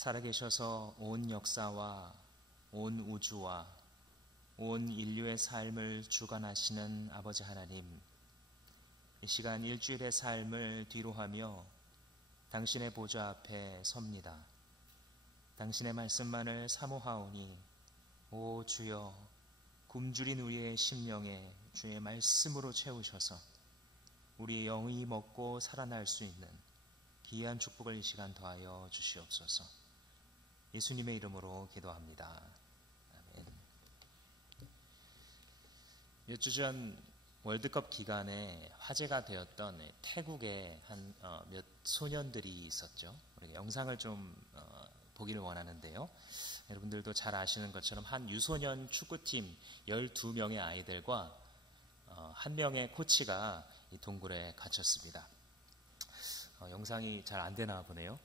살아계셔서 온 역사와 온 우주와 온 인류의 삶을 주관하시는 아버지 하나님, 이 시간 일주일의 삶을 뒤로하며 당신의 보좌 앞에 섭니다. 당신의 말씀만을 사모하오니 오 주여, 굶주린 우리의 심령에 주의 말씀으로 채우셔서 우리의 영이 먹고 살아날 수 있는 귀한 축복을 이 시간 더하여 주시옵소서. 예수님의 이름으로 기도합니다. 아멘. 몇 주 전 월드컵 기간에 화제가 되었던 태국의 몇 소년들이 있었죠. 우리 영상을 좀 보기를 원하는데요. 여러분들도 잘 아시는 것처럼 한 유소년 축구팀 12명의 아이들과 한 명의 코치가 이 동굴에 갇혔습니다. 영상이 잘 안 되나 보네요.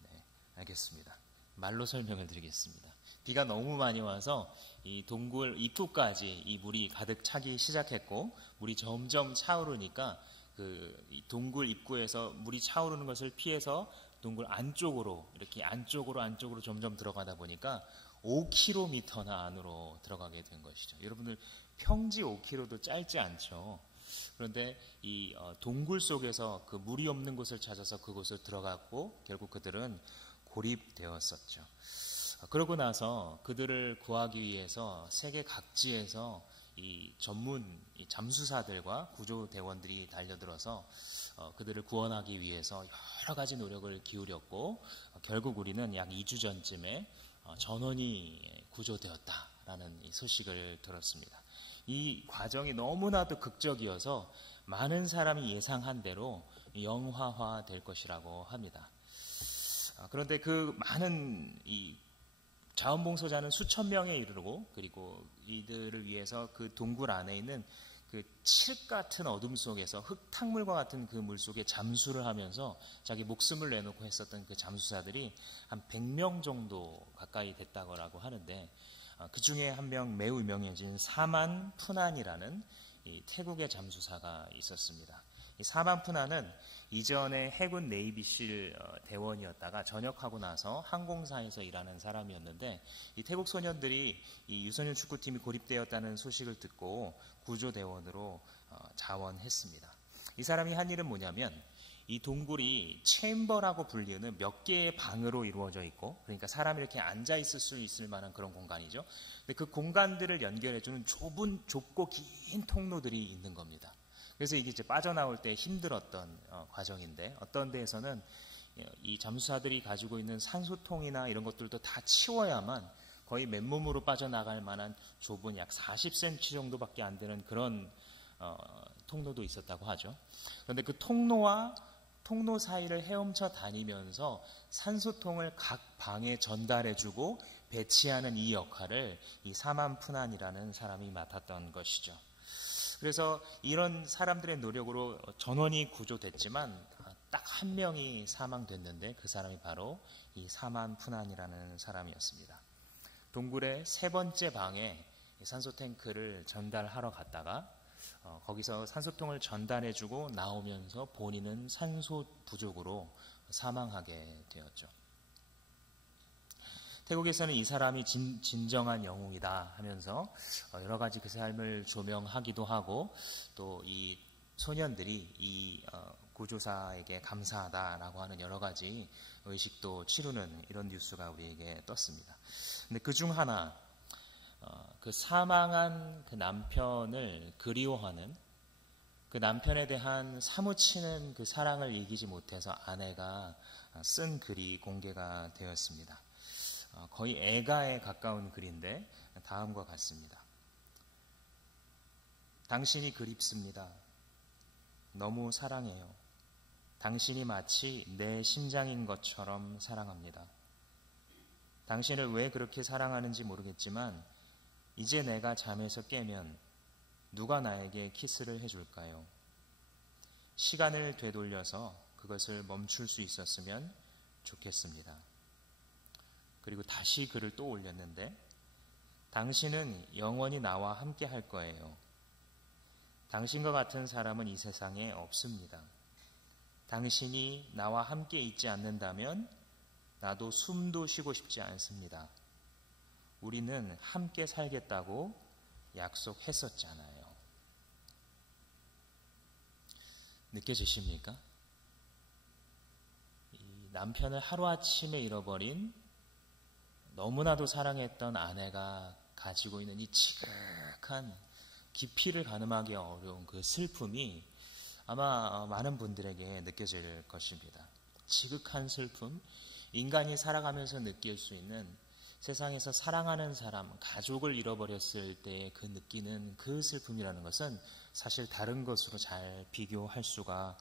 네, 알겠습니다. 말로 설명을 드리겠습니다. 비가 너무 많이 와서 이 동굴 입구까지 이 물이 가득 차기 시작했고, 물이 점점 차오르니까 이 동굴 입구에서 물이 차오르는 것을 피해서 동굴 안쪽으로 이렇게 안쪽으로 점점 들어가다 보니까 5km나 안으로 들어가게 된 것이죠. 여러분들 평지 5km도 짧지 않죠. 그런데 이 동굴 속에서 그 물이 없는 곳을 찾아서 그곳을 들어갔고 결국 그들은 고립되었었죠. 그러고 나서 그들을 구하기 위해서 세계 각지에서 이 전문 잠수사들과 구조대원들이 달려들어서 그들을 구원하기 위해서 여러 가지 노력을 기울였고, 결국 우리는 약 2주 전쯤에 전원이 구조되었다라는 이 소식을 들었습니다. 이 과정이 너무나도 극적이어서 많은 사람이 예상한 대로 영화화 될 것이라고 합니다. 그런데 그 많은 이 자원봉사자는 수천 명에 이르고, 그리고 이들을 위해서 그 동굴 안에 있는 그 칠흑 같은 어둠 속에서 흙탕물과 같은 그 물 속에 잠수를 하면서 자기 목숨을 내놓고 했었던 그 잠수사들이 한 100명 정도 가까이 됐다고 하는데, 그 중에 한 명 매우 유명해진 사만 푸난이라는 이 태국의 잠수사가 있었습니다. 이 사만 푸난은 이전에 해군 네이비실 대원이었다가 전역하고 나서 항공사에서 일하는 사람이었는데, 이 태국 소년들이 이 유소년 축구팀이 고립되었다는 소식을 듣고 구조대원으로 자원했습니다. 이 사람이 한 일은 뭐냐면, 이 동굴이 챔버라고 불리는 몇 개의 방으로 이루어져 있고, 그러니까 사람이 이렇게 앉아 있을 수 있을 만한 그런 공간이죠. 근데 그 공간들을 연결해주는 좁고 긴 통로들이 있는 겁니다. 그래서 이게 이제 빠져나올 때 힘들었던 과정인데, 어떤 데에서는 이 잠수사들이 가지고 있는 산소통이나 이런 것들도 다 치워야만 거의 맨몸으로 빠져나갈 만한 좁은 약 40cm 정도밖에 안 되는 그런 통로도 있었다고 하죠. 그런데 그 통로와 통로 사이를 헤엄쳐 다니면서 산소통을 각 방에 전달해주고 배치하는 이 역할을 이 사만 푸난이라는 사람이 맡았던 것이죠. 그래서 이런 사람들의 노력으로 전원이 구조됐지만 딱 한 명이 사망됐는데, 그 사람이 바로 이 사만 푸난이라는 사람이었습니다. 동굴의 세 번째 방에 산소 탱크를 전달하러 갔다가 거기서 산소통을 전달해주고 나오면서 본인은 산소 부족으로 사망하게 되었죠. 태국에서는 이 사람이 진정한 영웅이다 하면서 여러 가지 그 삶을 조명하기도 하고, 또 이 소년들이 이 구조사에게 감사하다라고 하는 여러 가지 의식도 치르는 이런 뉴스가 우리에게 떴습니다. 근데 그중 하나, 그 사망한 그 남편을 그리워하는, 그 남편에 대한 사무치는 그 사랑을 이기지 못해서 아내가 쓴 글이 공개가 되었습니다. 거의 애가에 가까운 글인데 다음과 같습니다. 당신이 그립습니다. 너무 사랑해요. 당신이 마치 내 심장인 것처럼 사랑합니다. 당신을 왜 그렇게 사랑하는지 모르겠지만 이제 내가 잠에서 깨면 누가 나에게 키스를 해줄까요? 시간을 되돌려서 그것을 멈출 수 있었으면 좋겠습니다. 그리고 다시 글을 또 올렸는데, 당신은 영원히 나와 함께 할 거예요. 당신과 같은 사람은 이 세상에 없습니다. 당신이 나와 함께 있지 않는다면 나도 숨도 쉬고 싶지 않습니다. 우리는 함께 살겠다고 약속했었잖아요. 느껴지십니까? 이 남편을 하루아침에 잃어버린 너무나도 사랑했던 아내가 가지고 있는 이 지극한 깊이를 가늠하기 어려운 그 슬픔이 아마 많은 분들에게 느껴질 것입니다. 지극한 슬픔, 인간이 살아가면서 느낄 수 있는 세상에서 사랑하는 사람, 가족을 잃어버렸을 때 그 느끼는 그 슬픔이라는 것은 사실 다른 것으로 잘 비교할 수가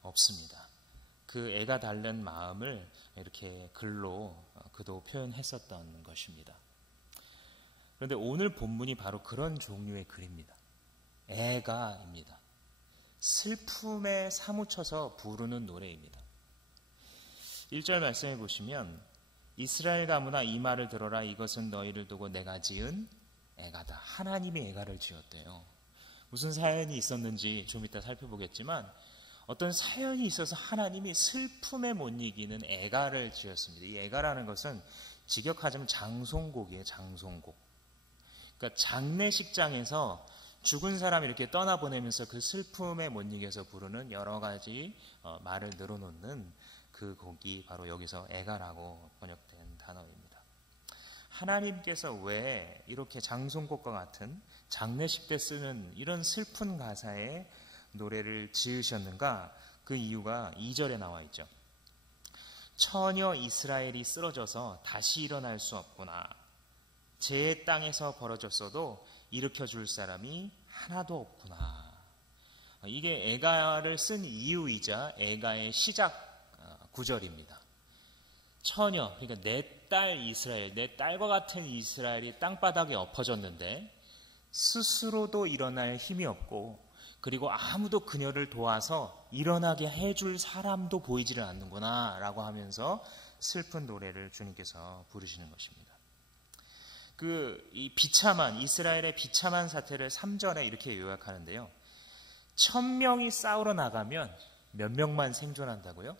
없습니다. 그 애가 닳는 마음을 이렇게 글로 그도 표현했었던 것입니다. 그런데 오늘 본문이 바로 그런 종류의 글입니다. 애가입니다. 슬픔에 사무쳐서 부르는 노래입니다. 1절 말씀해 보시면 이스라엘 가문아 이 말을 들어라. 이것은 너희를 두고 내가 지은 애가다. 하나님이 애가를 지었대요. 무슨 사연이 있었는지 좀 이따 살펴보겠지만 어떤 사연이 있어서 하나님이 슬픔에 못 이기는 애가를 지었습니다. 이 애가라는 것은 직역하자면 장송곡이에요. 장송곡. 그러니까 장례식장에서 죽은 사람 이렇게 떠나보내면서 그 슬픔에 못 이겨서 부르는 여러 가지 말을 늘어놓는 그 곡이 바로 여기서 애가라고 번역된 단어입니다. 하나님께서 왜 이렇게 장송곡과 같은 장례식 때 쓰는 이런 슬픈 가사의 노래를 지으셨는가? 그 이유가 2절에 나와 있죠. 처녀 이스라엘이 쓰러져서 다시 일어날 수 없구나. 제 땅에서 벌어졌어도 일으켜줄 사람이 하나도 없구나. 이게 애가를 쓴 이유이자 애가의 시작 구절입니다. 처녀, 그러니까 내 딸 이스라엘, 내 딸과 같은 이스라엘이 땅바닥에 엎어졌는데 스스로도 일어날 힘이 없고 그리고 아무도 그녀를 도와서 일어나게 해줄 사람도 보이지를 않는구나 라고 하면서 슬픈 노래를 주님께서 부르시는 것입니다. 이 비참한, 이스라엘의 비참한 사태를 3절에 이렇게 요약하는데요. 1000명이 싸우러 나가면 몇 명만 생존한다고요?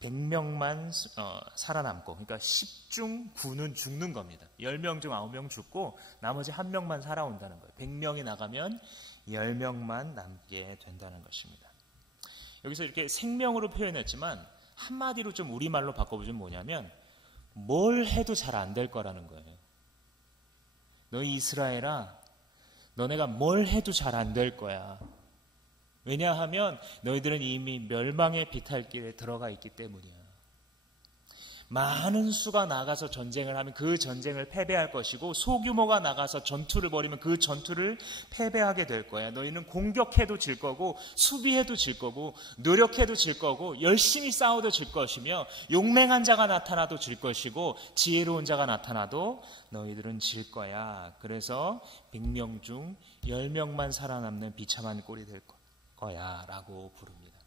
100명만 살아남고, 그러니까 10중 9는 죽는 겁니다. 10명 중 9명 죽고 나머지 1명만 살아온다는 거예요. 100명이 나가면 10명만 남게 된다는 것입니다. 여기서 이렇게 생명으로 표현했지만 한마디로 좀 우리말로 바꿔보면 뭐냐면 뭘 해도 잘 안 될 거라는 거예요. 너희 이스라엘아, 너네가 뭘 해도 잘 안 될 거야. 왜냐하면 너희들은 이미 멸망의 비탈길에 들어가 있기 때문이야. 많은 수가 나가서 전쟁을 하면 그 전쟁을 패배할 것이고 소규모가 나가서 전투를 벌이면 그 전투를 패배하게 될 거야. 너희는 공격해도 질 거고 수비해도 질 거고 노력해도 질 거고 열심히 싸워도 질 것이며 용맹한 자가 나타나도 질 것이고 지혜로운 자가 나타나도 너희들은 질 거야. 그래서 100명 중 10명만 살아남는 비참한 꼴이 될 거야 라고 부릅니다.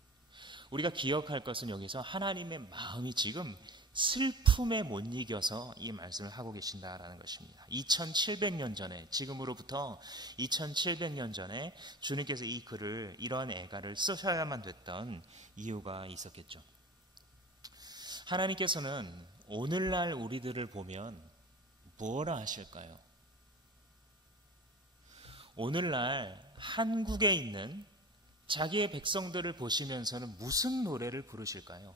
우리가 기억할 것은 여기서 하나님의 마음이 지금 슬픔에 못 이겨서 이 말씀을 하고 계신다라는 것입니다. 2700년 전에, 지금으로부터 2700년 전에 주님께서 이 글을, 이러한 애가를 쓰셔야만 됐던 이유가 있었겠죠. 하나님께서는 오늘날 우리들을 보면 뭐라 하실까요? 오늘날 한국에 있는 자기의 백성들을 보시면서는 무슨 노래를 부르실까요?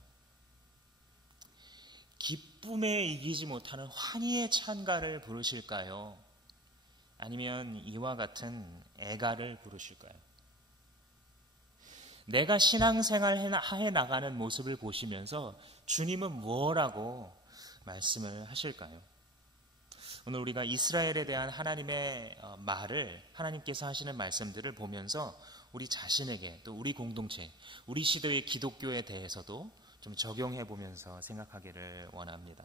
기쁨에 이기지 못하는 환희의 찬가를 부르실까요? 아니면 이와 같은 애가를 부르실까요? 내가 신앙생활 해 나가는 모습을 보시면서 주님은 뭐라고 말씀을 하실까요? 오늘 우리가 이스라엘에 대한 하나님의 말을, 하나님께서 하시는 말씀들을 보면서 우리 자신에게 또 우리 공동체, 우리 시대의 기독교에 대해서도 좀 적용해 보면서 생각하기를 원합니다.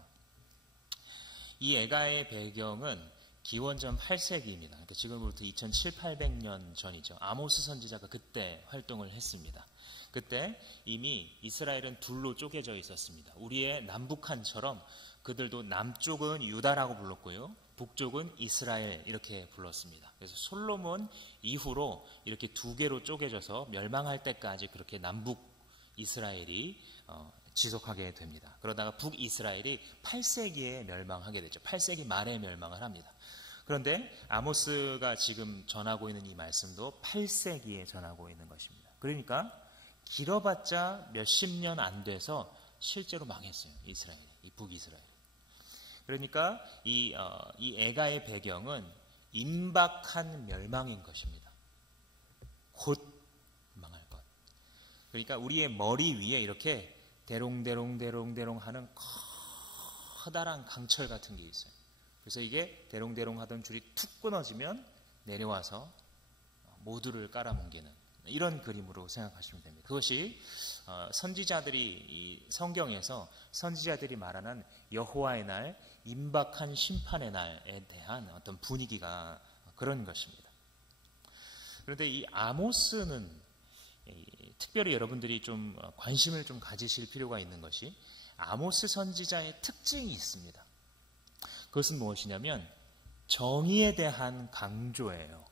이 애가의 배경은 기원전 8세기입니다. 그러니까 지금부터 2700~800년 전이죠. 아모스 선지자가 그때 활동을 했습니다. 그때 이미 이스라엘은 둘로 쪼개져 있었습니다. 우리의 남북한처럼 그들도 남쪽은 유다라고 불렀고요. 북쪽은 이스라엘 이렇게 불렀습니다. 그래서 솔로몬 이후로 이렇게 두 개로 쪼개져서 멸망할 때까지 그렇게 남북 이스라엘이 지속하게 됩니다. 그러다가 북이스라엘이 8세기에 멸망하게 되죠. 8세기 말에 멸망을 합니다. 그런데 아모스가 지금 전하고 있는 이 말씀도 8세기에 전하고 있는 것입니다. 그러니까 길어봤자 몇십 년 안 돼서 실제로 망했어요. 이스라엘이, 이 북이스라엘. 그러니까 이 애가의 배경은 임박한 멸망인 것입니다. 곧 망할 것. 그러니까 우리의 머리 위에 이렇게 대롱대롱 하는 커다란 강철 같은 게 있어요. 그래서 이게 대롱대롱 하던 줄이 툭 끊어지면 내려와서 모두를 깔아뭉개는 이런 그림으로 생각하시면 됩니다. 그것이 선지자들이 이 성경에서 선지자들이 말하는 여호와의 날, 임박한 심판의 날에 대한 어떤 분위기가 그런 것입니다. 그런데 이 아모스는 특별히 여러분들이 좀 관심을 좀 가지실 필요가 있는 것이 아모스 선지자의 특징이 있습니다. 그것은 무엇이냐면 정의에 대한 강조예요.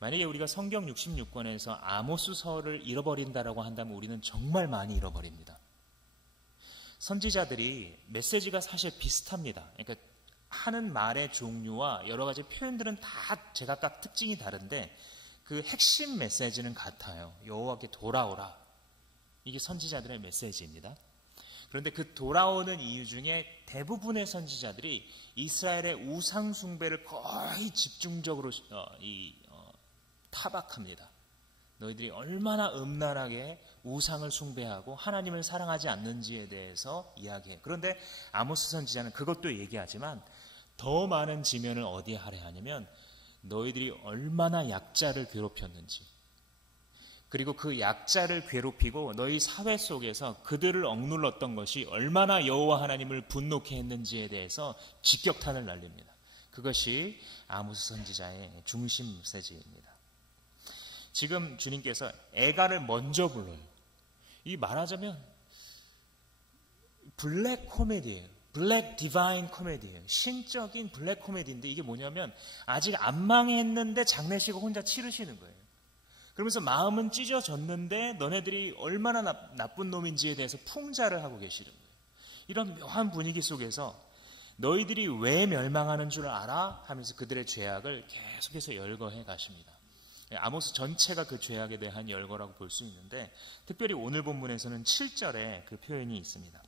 만약에 우리가 성경 66권에서 아모스서를 잃어버린다라고 한다면 우리는 정말 많이 잃어버립니다. 선지자들이 메시지가 사실 비슷합니다. 그러니까 하는 말의 종류와 여러 가지 표현들은 다 제각각 특징이 다른데 그 핵심 메시지는 같아요. 여호와께 돌아오라. 이게 선지자들의 메시지입니다. 그런데 그 돌아오는 이유 중에 대부분의 선지자들이 이스라엘의 우상 숭배를 거의 집중적으로 타박합니다. 너희들이 얼마나 음란하게 우상을 숭배하고 하나님을 사랑하지 않는지에 대해서 이야기해요. 그런데 아모스 선지자는 그것도 얘기하지만 더 많은 지면을 어디에 할애하냐면 너희들이 얼마나 약자를 괴롭혔는지, 그리고 그 약자를 괴롭히고 너희 사회 속에서 그들을 억눌렀던 것이 얼마나 여호와 하나님을 분노케 했는지에 대해서 직격탄을 날립니다. 그것이 아모스 선지자의 중심 메시지입니다. 지금 주님께서 애가를 먼저 불러요. 이 말하자면 블랙 코미디예요. 블랙 디바인 코미디예요. 신적인 블랙 코미디인데 이게 뭐냐면 아직 안 망했는데 장례식을 혼자 치르시는 거예요. 그러면서 마음은 찢어졌는데 너네들이 얼마나 나쁜 놈인지에 대해서 풍자를 하고 계시는 거예요. 이런 묘한 분위기 속에서 너희들이 왜 멸망하는 줄 알아? 하면서 그들의 죄악을 계속해서 열거해 가십니다. 아모스 전체가 그 죄악에 대한 열거라고 볼 수 있는데 특별히 오늘 본문에서는 7절에 그 표현이 있습니다.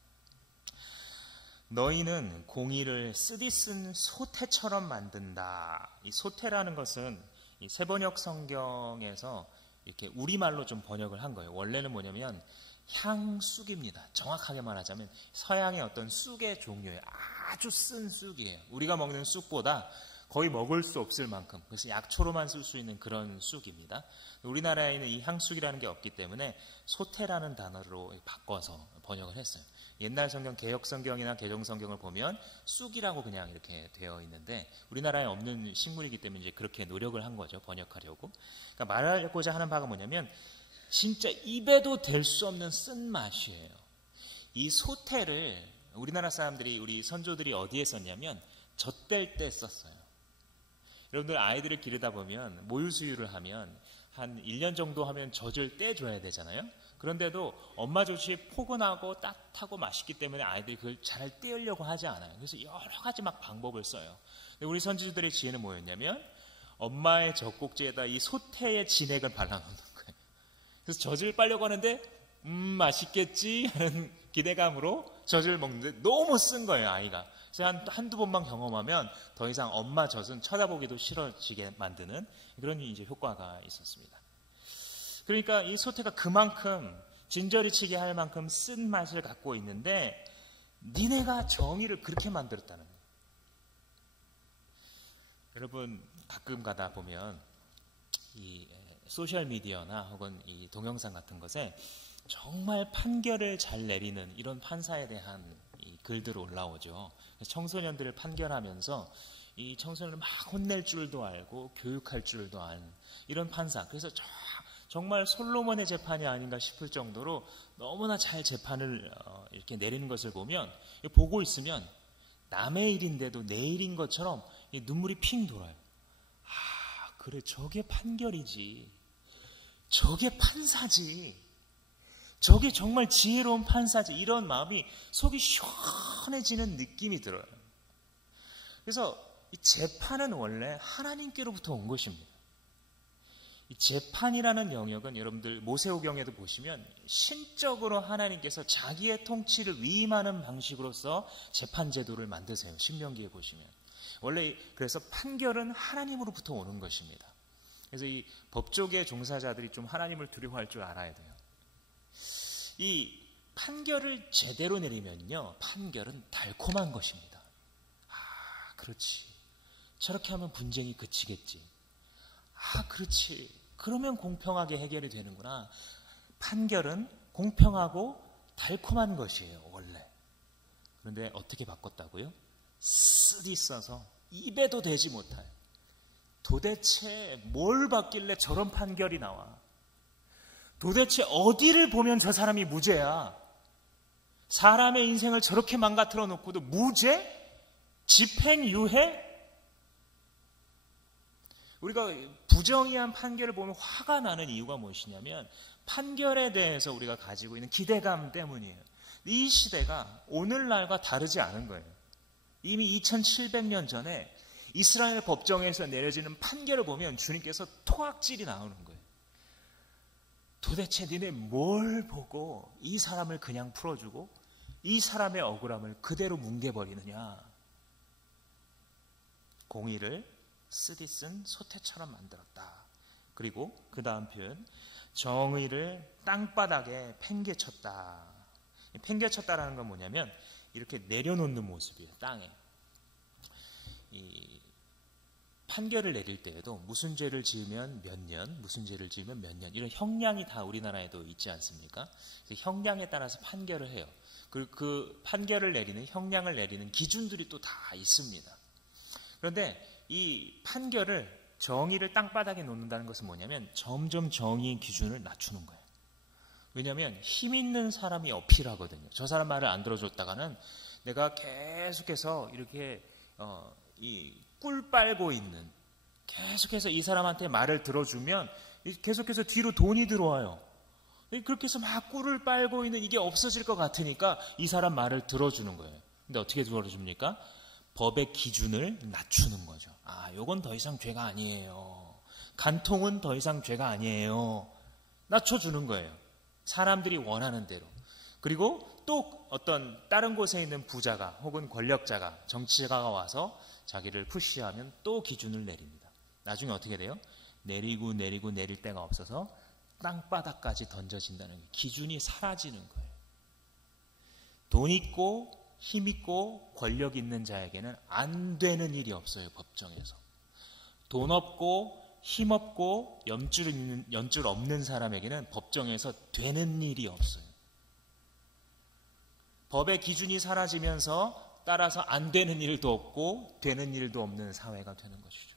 너희는 공의를 쓰디쓴 소태처럼 만든다. 이 소태라는 것은 이 세번역 성경에서 이렇게 우리말로 좀 번역을 한 거예요. 원래는 뭐냐면 향쑥입니다. 정확하게 말하자면 서양의 어떤 쑥의 종류예요. 아주 쓴 쑥이에요. 우리가 먹는 쑥보다 거의 먹을 수 없을 만큼, 그래서 약초로만 쓸 수 있는 그런 쑥입니다. 우리나라에는 이 향쑥이라는 게 없기 때문에 소태라는 단어로 바꿔서 번역을 했어요. 옛날 성경, 개역 성경이나 개정 성경을 보면 쑥이라고 그냥 이렇게 되어 있는데 우리나라에 없는 식물이기 때문에 이제 그렇게 노력을 한 거죠. 번역하려고. 그러니까 말하고자 하는 바가 뭐냐면 진짜 입에도 댈 수 없는 쓴맛이에요. 이 소태를 우리나라 사람들이, 우리 선조들이 어디에 썼냐면 젖댈 때 썼어요. 여러분들 아이들을 기르다 보면 모유수유를 하면 한 1년 정도 하면 젖을 떼줘야 되잖아요. 그런데도 엄마 젖이 포근하고 따뜻하고 맛있기 때문에 아이들이 그걸 잘 떼으려고 하지 않아요. 그래서 여러 가지 막 방법을 써요. 근데 우리 선지자들의 지혜는 뭐였냐면 엄마의 젖꼭지에다 이 소태의 진액을 발라놓는 거예요. 그래서 젖을 빨려고 하는데 맛있겠지 하는 기대감으로 젖을 먹는데 너무 쓴 거예요, 아이가. 그래서 한두 번만 경험하면 더 이상 엄마 젖은 쳐다보기도 싫어지게 만드는 그런 이제 효과가 있었습니다. 그러니까 이 소태가 그만큼 진저리치게 할 만큼 쓴 맛을 갖고 있는데 니네가 정의를 그렇게 만들었다는 거예요. 여러분 가끔 가다 보면 이 소셜미디어나 혹은 이 동영상 같은 것에 정말 판결을 잘 내리는 이런 판사에 대한 이 글들 올라오죠. 청소년들을 판결하면서 이 청소년을 막 혼낼 줄도 알고 교육할 줄도 아는 이런 판사. 그래서 정말 솔로몬의 재판이 아닌가 싶을 정도로 너무나 잘 재판을 이렇게 내리는 것을 보면, 보고 있으면 남의 일인데도 내 일인 것처럼 눈물이 핑 돌아요. 아, 그래, 저게 판결이지. 저게 판사지. 저게 정말 지혜로운 판사지. 이런 마음이 속이 시원해지는 느낌이 들어요. 그래서 이 재판은 원래 하나님께로부터 온 것입니다. 이 재판이라는 영역은 여러분들 모세오경에도 보시면 신적으로 하나님께서 자기의 통치를 위임하는 방식으로서 재판 제도를 만드세요. 신명기에 보시면. 원래 그래서 판결은 하나님으로부터 오는 것입니다. 그래서 이 법조계 종사자들이 좀 하나님을 두려워할 줄 알아야 돼요. 이 판결을 제대로 내리면요, 판결은 달콤한 것입니다. 아, 그렇지. 저렇게 하면 분쟁이 그치겠지. 아, 그렇지. 그러면 공평하게 해결이 되는구나. 판결은 공평하고 달콤한 것이에요, 원래. 그런데 어떻게 바꿨다고요? 쓰디 써서 입에도 대지 못할. 도대체 뭘 받길래 저런 판결이 나와? 도대체 어디를 보면 저 사람이 무죄야? 사람의 인생을 저렇게 망가뜨려 놓고도 무죄? 집행유예? 우리가 부정의한 판결을 보면 화가 나는 이유가 무엇이냐면 판결에 대해서 우리가 가지고 있는 기대감 때문이에요. 이 시대가 오늘날과 다르지 않은 거예요. 이미 2700년 전에 이스라엘 법정에서 내려지는 판결을 보면 주님께서 토악질이 나오는 거예요. 도대체 니네 뭘 보고 이 사람을 그냥 풀어주고 이 사람의 억울함을 그대로 뭉개버리느냐. 공의를 쓰디 쓴 소태처럼 만들었다. 그리고 그 다음 표현, 정의를 땅바닥에 팽개쳤다. 팽개쳤다라는 건 뭐냐면 이렇게 내려놓는 모습이에요. 땅에. 이 판결을 내릴 때에도 무슨 죄를 지으면 몇 년, 무슨 죄를 지으면 몇 년, 이런 형량이 다 우리나라에도 있지 않습니까? 형량에 따라서 판결을 해요. 그리고 그 판결을 내리는, 형량을 내리는 기준들이 또 다 있습니다. 그런데 이 판결을, 정의를 땅바닥에 놓는다는 것은 뭐냐면 점점 정의의 기준을 낮추는 거예요. 왜냐하면 힘 있는 사람이 어필하거든요. 저 사람 말을 안 들어줬다가는 내가 계속해서 이렇게 이 꿀 빨고 있는, 계속해서 이 사람한테 말을 들어주면 계속해서 뒤로 돈이 들어와요. 그렇게 해서 막 꿀을 빨고 있는 이게 없어질 것 같으니까 이 사람 말을 들어주는 거예요. 근데 어떻게 들어줍니까? 법의 기준을 낮추는 거죠. 아, 요건 더 이상 죄가 아니에요. 간통은 더 이상 죄가 아니에요. 낮춰주는 거예요. 사람들이 원하는 대로. 그리고 또 어떤 다른 곳에 있는 부자가 혹은 권력자가, 정치가가 와서 자기를 푸시하면 또 기준을 내립니다. 나중에 어떻게 돼요? 내리고 내릴 데가 없어서 땅바닥까지 던져진다는 게, 기준이 사라지는 거예요. 돈 있고 힘 있고 권력 있는 자에게는 안 되는 일이 없어요. 법정에서. 돈 없고 힘 없고 연줄 없는 사람에게는 법정에서 되는 일이 없어요. 법의 기준이 사라지면서 따라서 안 되는 일도 없고 되는 일도 없는 사회가 되는 것이죠.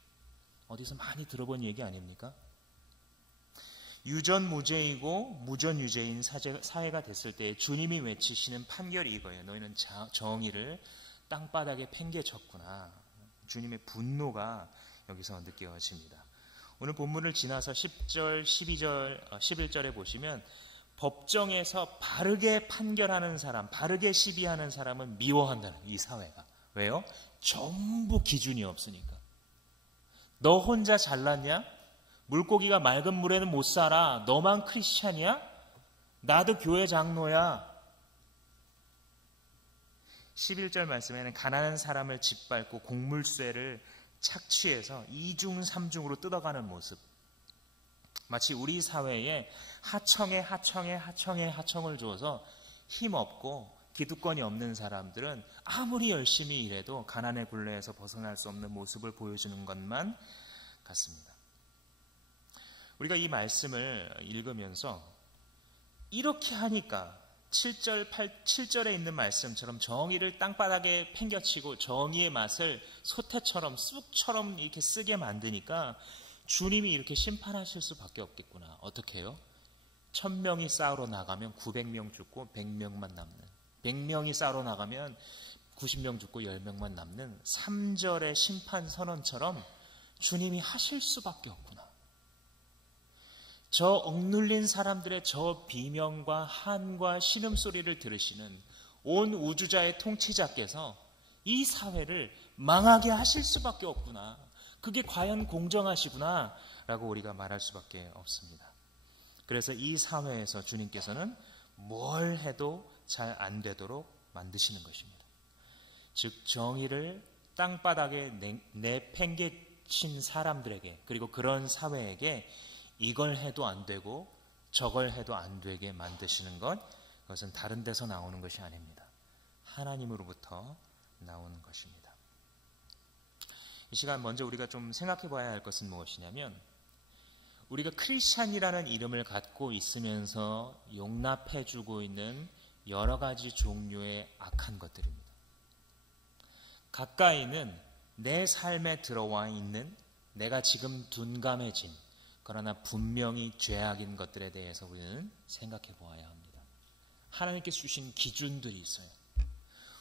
어디서 많이 들어본 얘기 아닙니까? 유전무죄이고 무전유죄인 사회가 됐을 때 주님이 외치시는 판결이 이거예요. 너희는 정의를 땅바닥에 팽개쳤구나. 주님의 분노가 여기서 느껴집니다. 오늘 본문을 지나서 10절, 12절, 11절에 보시면 법정에서 바르게 판결하는 사람, 바르게 시비하는 사람은 미워한다는, 이 사회가. 왜요? 전부 기준이 없으니까. 너 혼자 잘났냐? 물고기가 맑은 물에는 못 살아. 너만 크리스찬이야? 나도 교회 장로야. 11절 말씀에는 가난한 사람을 짓밟고 곡물쇠를 착취해서 이중삼중으로 뜯어가는 모습. 마치 우리 사회에 하청을 주어서 힘없고 기득권이 없는 사람들은 아무리 열심히 일해도 가난의 굴레에서 벗어날 수 없는 모습을 보여주는 것만 같습니다. 우리가 이 말씀을 읽으면서 이렇게 하니까 7절에 있는 말씀처럼 정의를 땅바닥에 팽겨치고 정의의 맛을 소태처럼 쑥처럼 이렇게 쓰게 만드니까 주님이 이렇게 심판하실 수밖에 없겠구나. 어떻게 해요? 1000명이 싸우러 나가면 900명 죽고 100명만 남는, 100명이 싸우러 나가면 90명 죽고 10명만 남는 3절의 심판 선언처럼 주님이 하실 수밖에 없구나. 저 억눌린 사람들의 저 비명과 한과 신음소리를 들으시는 온 우주자의 통치자께서 이 사회를 망하게 하실 수밖에 없구나. 그게 과연 공정하시구나 라고 우리가 말할 수밖에 없습니다. 그래서 이 사회에서 주님께서는 뭘 해도 잘 안 되도록 만드시는 것입니다. 즉 정의를 땅바닥에 내팽개친 사람들에게, 그리고 그런 사회에게 이걸 해도 안 되고 저걸 해도 안 되게 만드시는 것, 그것은 다른 데서 나오는 것이 아닙니다. 하나님으로부터 나오는 것입니다. 이 시간 먼저 우리가 좀 생각해 봐야 할 것은 무엇이냐면, 우리가 크리스찬이라는 이름을 갖고 있으면서 용납해 주고 있는 여러 가지 종류의 악한 것들입니다. 가까이는 내 삶에 들어와 있는 내가 지금 둔감해진, 그러나 분명히 죄악인 것들에 대해서 우리는 생각해 보아야 합니다. 하나님께서 주신 기준들이 있어요.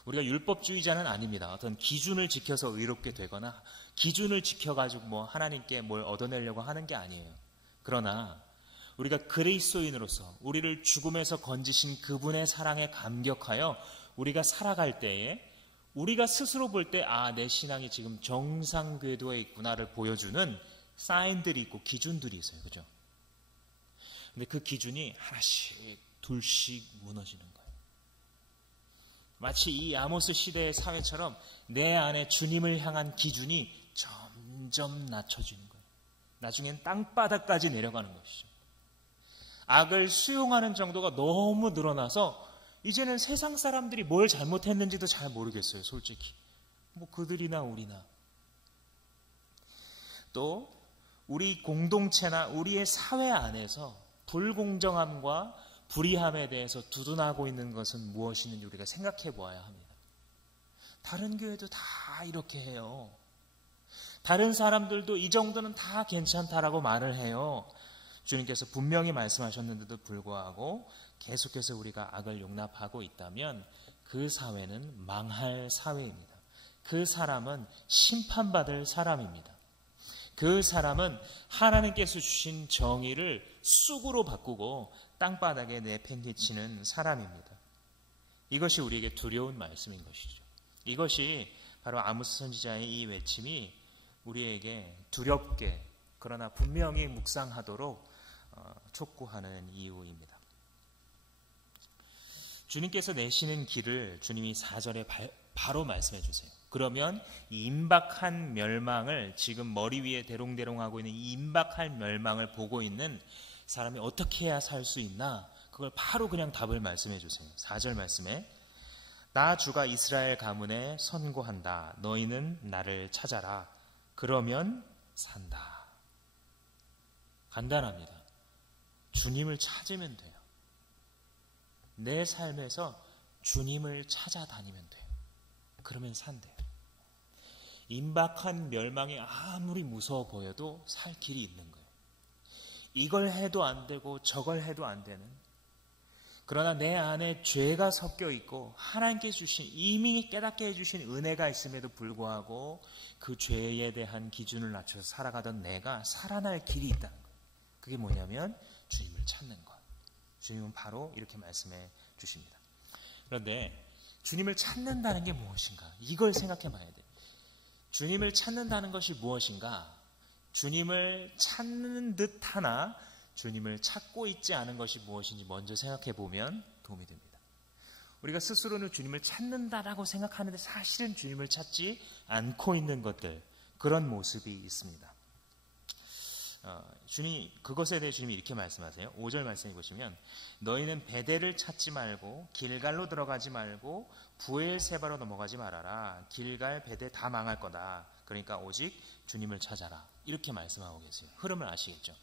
우리가 율법주의자는 아닙니다. 어떤 기준을 지켜서 의롭게 되거나 기준을 지켜가지고 뭐 하나님께 뭘 얻어내려고 하는 게 아니에요. 그러나 우리가 그리스도인으로서 우리를 죽음에서 건지신 그분의 사랑에 감격하여 우리가 살아갈 때에 우리가 스스로 볼 때 내 신앙이 지금 정상 궤도에 있구나를 보여주는 사인들이 있고 기준들이 있어요. 그죠? 근데 그 기준이 하나씩 둘씩 무너지는 거예요. 마치 이 아모스 시대의 사회처럼 내 안에 주님을 향한 기준이 점점 낮춰지는 거예요. 나중엔 땅바닥까지 내려가는 것이죠. 악을 수용하는 정도가 너무 늘어나서 이제는 세상 사람들이 뭘 잘못했는지도 잘 모르겠어요. 솔직히. 뭐 그들이나 우리나. 또 우리 공동체나 우리의 사회 안에서 불공정함과 불의함에 대해서 두둔하고 있는 것은 무엇이는지 우리가 생각해 보아야 합니다. 다른 교회도 다 이렇게 해요. 다른 사람들도 이 정도는 다 괜찮다라고 말을 해요. 주님께서 분명히 말씀하셨는데도 불구하고 계속해서 우리가 악을 용납하고 있다면 그 사회는 망할 사회입니다. 그 사람은 심판받을 사람입니다. 그 사람은 하나님께서 주신 정의를 쑥으로 바꾸고 땅바닥에 내팽개치는 사람입니다. 이것이 우리에게 두려운 말씀인 것이죠. 이것이 바로 아모스 선지자의 이 외침이 우리에게 두렵게 그러나 분명히 묵상하도록 촉구하는 이유입니다. 주님께서 내시는 길을 주님이 4절에 바로 말씀해 주세요. 그러면 이 임박한 멸망을, 지금 머리 위에 대롱대롱하고 있는 이 임박한 멸망을 보고 있는 사람이 어떻게 해야 살 수 있나? 그걸 바로 그냥 답을 말씀해 주세요. 4절 말씀에 나 주가 이스라엘 가문에 선고한다. 너희는 나를 찾아라. 그러면 산다. 간단합니다. 주님을 찾으면 돼요. 내 삶에서 주님을 찾아다니면 돼요. 그러면 산대요. 임박한 멸망이 아무리 무서워 보여도 살 길이 있는 거예요. 이걸 해도 안 되고 저걸 해도 안 되는, 그러나 내 안에 죄가 섞여 있고 하나님께 주신, 이미 깨닫게 해주신 은혜가 있음에도 불구하고 그 죄에 대한 기준을 낮춰서 살아가던 내가 살아날 길이 있다는 거예요. 그게 뭐냐면 주님을 찾는 것. 주님은 바로 이렇게 말씀해 주십니다. 그런데 주님을 찾는다는 게 무엇인가? 이걸 생각해 봐야 돼요. 주님을 찾는다는 것이 무엇인가? 주님을 찾는 듯 하나 주님을 찾고 있지 않은 것이 무엇인지 먼저 생각해 보면 도움이 됩니다. 우리가 스스로는 주님을 찾는다라고 생각하는데 사실은 주님을 찾지 않고 있는 것들, 그런 모습이 있습니다. 그것에 대해 주님이 이렇게 말씀하세요. 5절 말씀해 보시면 너희는 베델을 찾지 말고 길갈로 들어가지 말고 부엘세바로 넘어가지 말아라. 길갈, 베델 다 망할 거다. 그러니까 오직 주님을 찾아라. 이렇게 말씀하고 계세요. 흐름을 아시겠죠?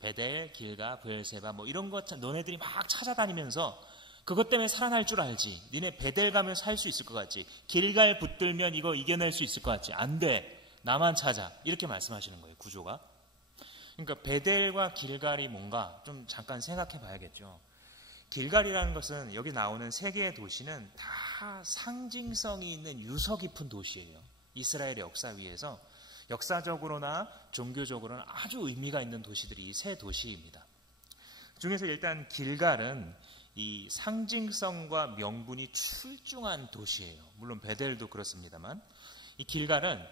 베델, 길갈, 부엘세바 뭐 이런 것 너네들이 막 찾아다니면서 그것 때문에 살아날 줄 알지. 니네 베델 가면 살 수 있을 것 같지. 길갈 붙들면 이거 이겨낼 수 있을 것 같지. 안 돼. 나만 찾아. 이렇게 말씀하시는 거예요. 구조가. 그러니까 베델과 길갈이 뭔가 좀 잠깐 생각해 봐야겠죠. 길갈이라는 것은 여기 나오는 세 개의 도시는 다 상징성이 있는 유서 깊은 도시예요. 이스라엘의 역사 위에서 역사적으로나 종교적으로는 아주 의미가 있는 도시들이 이 세 도시입니다. 중에서 일단 길갈은 이 상징성과 명분이 출중한 도시예요. 물론 베델도 그렇습니다만 이 길갈은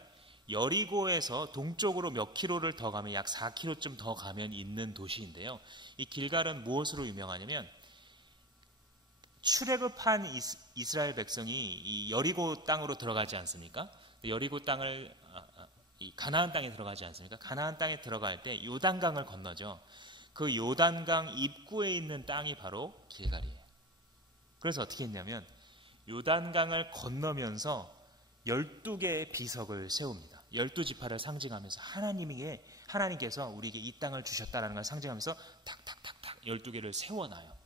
여리고에서 동쪽으로 몇 킬로를 더 가면 약 4킬로쯤 더 가면 있는 도시인데요. 이 길갈은 무엇으로 유명하냐면 출애굽한 이스라엘 백성이 이 여리고 땅으로 들어가지 않습니까? 여리고 땅을 이 가나안 땅에 들어가지 않습니까? 가나안 땅에 들어갈 때 요단강을 건너죠. 그 요단강 입구에 있는 땅이 바로 길갈이에요. 그래서 어떻게 했냐면 요단강을 건너면서 12개의 비석을 세웁니다. 12지파를 상징하면서 하나님께서 우리에게 이 땅을 주셨다라는 걸 상징하면서 탁탁탁탁 12개를 세워놔요.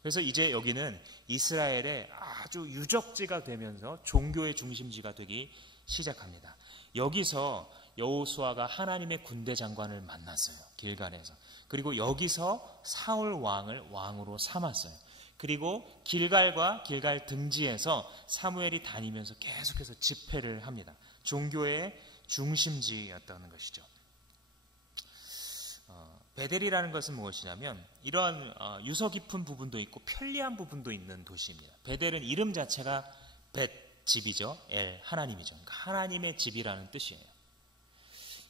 그래서 이제 여기는 이스라엘의 아주 유적지가 되면서 종교의 중심지가 되기 시작합니다. 여기서 여호수아가 하나님의 군대 장관을 만났어요. 길갈에서. 그리고 여기서 사울 왕을 왕으로 삼았어요. 그리고 길갈과 길갈 등지에서 사무엘이 다니면서 계속해서 집회를 합니다. 종교의 중심지였다는 것이죠. 베델이라는 것은 무엇이냐면 이러한 유서 깊은 부분도 있고 편리한 부분도 있는 도시입니다. 베델은 이름 자체가 집이죠. 하나님이죠. 그러니까 하나님의 집이라는 뜻이에요.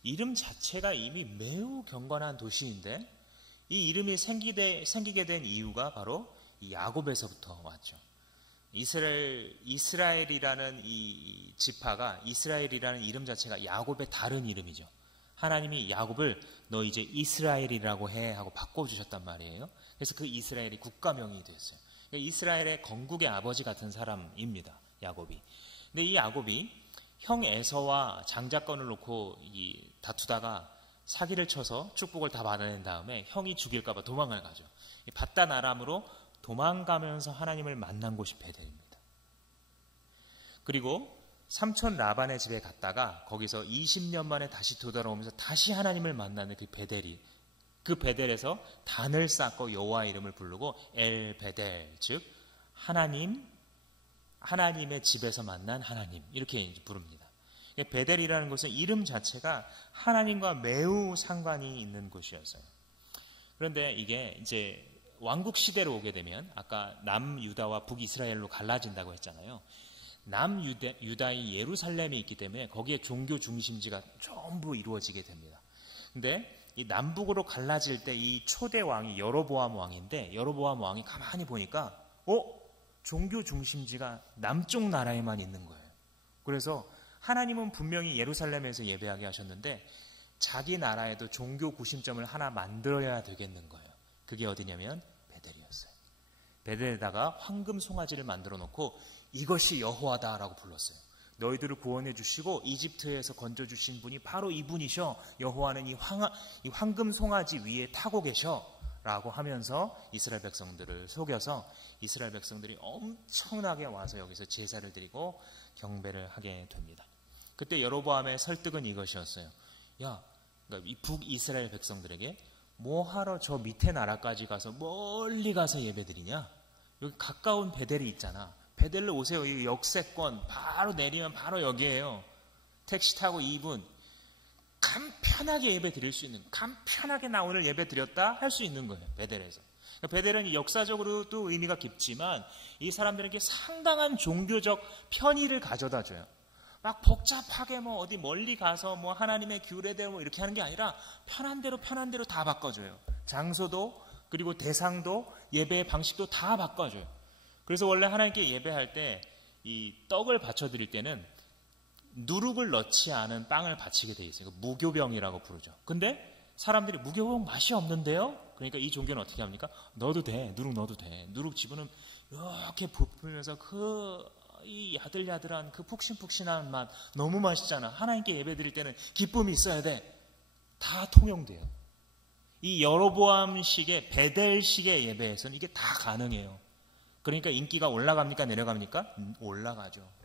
이름 자체가 이미 매우 경건한 도시인데 이 이름이 생기게 된 이유가 바로 이 야곱에서부터 왔죠. 이스라엘이라는 이 지파가 이스라엘이라는 이름 자체가 야곱의 다른 이름이죠. 하나님이 야곱을 너 이제 이스라엘이라고 해 하고 바꿔주셨단 말이에요. 그래서 그 이스라엘이 국가명이 됐어요. 이스라엘의 건국의 아버지 같은 사람입니다. 야곱이. 근데 이 야곱이 형 에서와 장자권을 놓고 다투다가 사기를 쳐서 축복을 다 받아낸 다음에 형이 죽일까 봐 도망을 가죠. 바단 아람으로 도망가면서 하나님을 만난 곳이 베델입니다. 그리고 삼촌 라반의 집에 갔다가 거기서 20년 만에 다시 되돌아오면서 다시 하나님을 만나는 그 베델에서 단을 쌓고 여호와 이름을 부르고 엘 베델, 즉 하나님의 집에서 만난 하나님 이렇게 이제 부릅니다. 베델이라는 곳은 이름 자체가 하나님과 매우 상관이 있는 곳이었어요. 그런데 이게 이제 왕국 시대로 오게 되면 아까 남유다와 북이스라엘로 갈라진다고 했잖아요. 남유다의 예루살렘이 있기 때문에 거기에 종교 중심지가 전부 이루어지게 됩니다. 근데 이 남북으로 갈라질 때 이 초대 왕이 여로보암 왕인데 여로보암 왕이 가만히 보니까 종교 중심지가 남쪽 나라에만 있는 거예요. 그래서 하나님은 분명히 예루살렘에서 예배하게 하셨는데 자기 나라에도 종교 구심점을 하나 만들어야 되겠는 거예요. 그게 어디냐면 베델이었어요. 베델에다가 황금 송아지를 만들어 놓고 이것이 여호와다라고 불렀어요. 너희들을 구원해 주시고 이집트에서 건져 주신 분이 바로 이분이셔. 여호와는 이 황금 송아지 위에 타고 계셔. 라고 하면서 이스라엘 백성들을 속여서 이스라엘 백성들이 엄청나게 와서 여기서 제사를 드리고 경배를 하게 됩니다. 그때 여로보암의 설득은 이것이었어요. 그러니까 이 북이스라엘 백성들에게 뭐하러 저 밑에 나라까지 가서 멀리 가서 예배드리냐? 여기 가까운 베델이 있잖아. 베델로 오세요. 이 역세권 바로 내리면 바로 여기에요. 택시 타고 2분. 간편하게 예배 드릴 수 있는, 간편하게 나 오늘 예배 드렸다 할 수 있는 거예요. 베델에서. 그러니까 베델은 역사적으로도 의미가 깊지만 이 사람들에게 상당한 종교적 편의를 가져다 줘요. 막 복잡하게 어디 멀리 가서 하나님의 규례대로 이렇게 하는 게 아니라 편한 대로 다 바꿔줘요. 장소도 그리고 대상도 예배의 방식도 다 바꿔줘요. 그래서 원래 하나님께 예배할 때 이 떡을 바쳐드릴 때는 누룩을 넣지 않은 빵을 바치게 돼 있어요. 무교병이라고 부르죠. 근데 사람들이 무교병 맛이 없는데요? 그러니까 이 종교는 어떻게 합니까? 넣어도 돼. 누룩 넣어도 돼. 누룩 집으면 이렇게 부풀면서 이 야들야들한 그 푹신푹신한 맛 너무 맛있잖아. 하나님께 예배 드릴 때는 기쁨이 있어야 돼. 다 통용돼요. 이 여로보암식의 베델식의 예배에서는 이게 다 가능해요. 그러니까 인기가 올라갑니까? 내려갑니까? 올라가죠.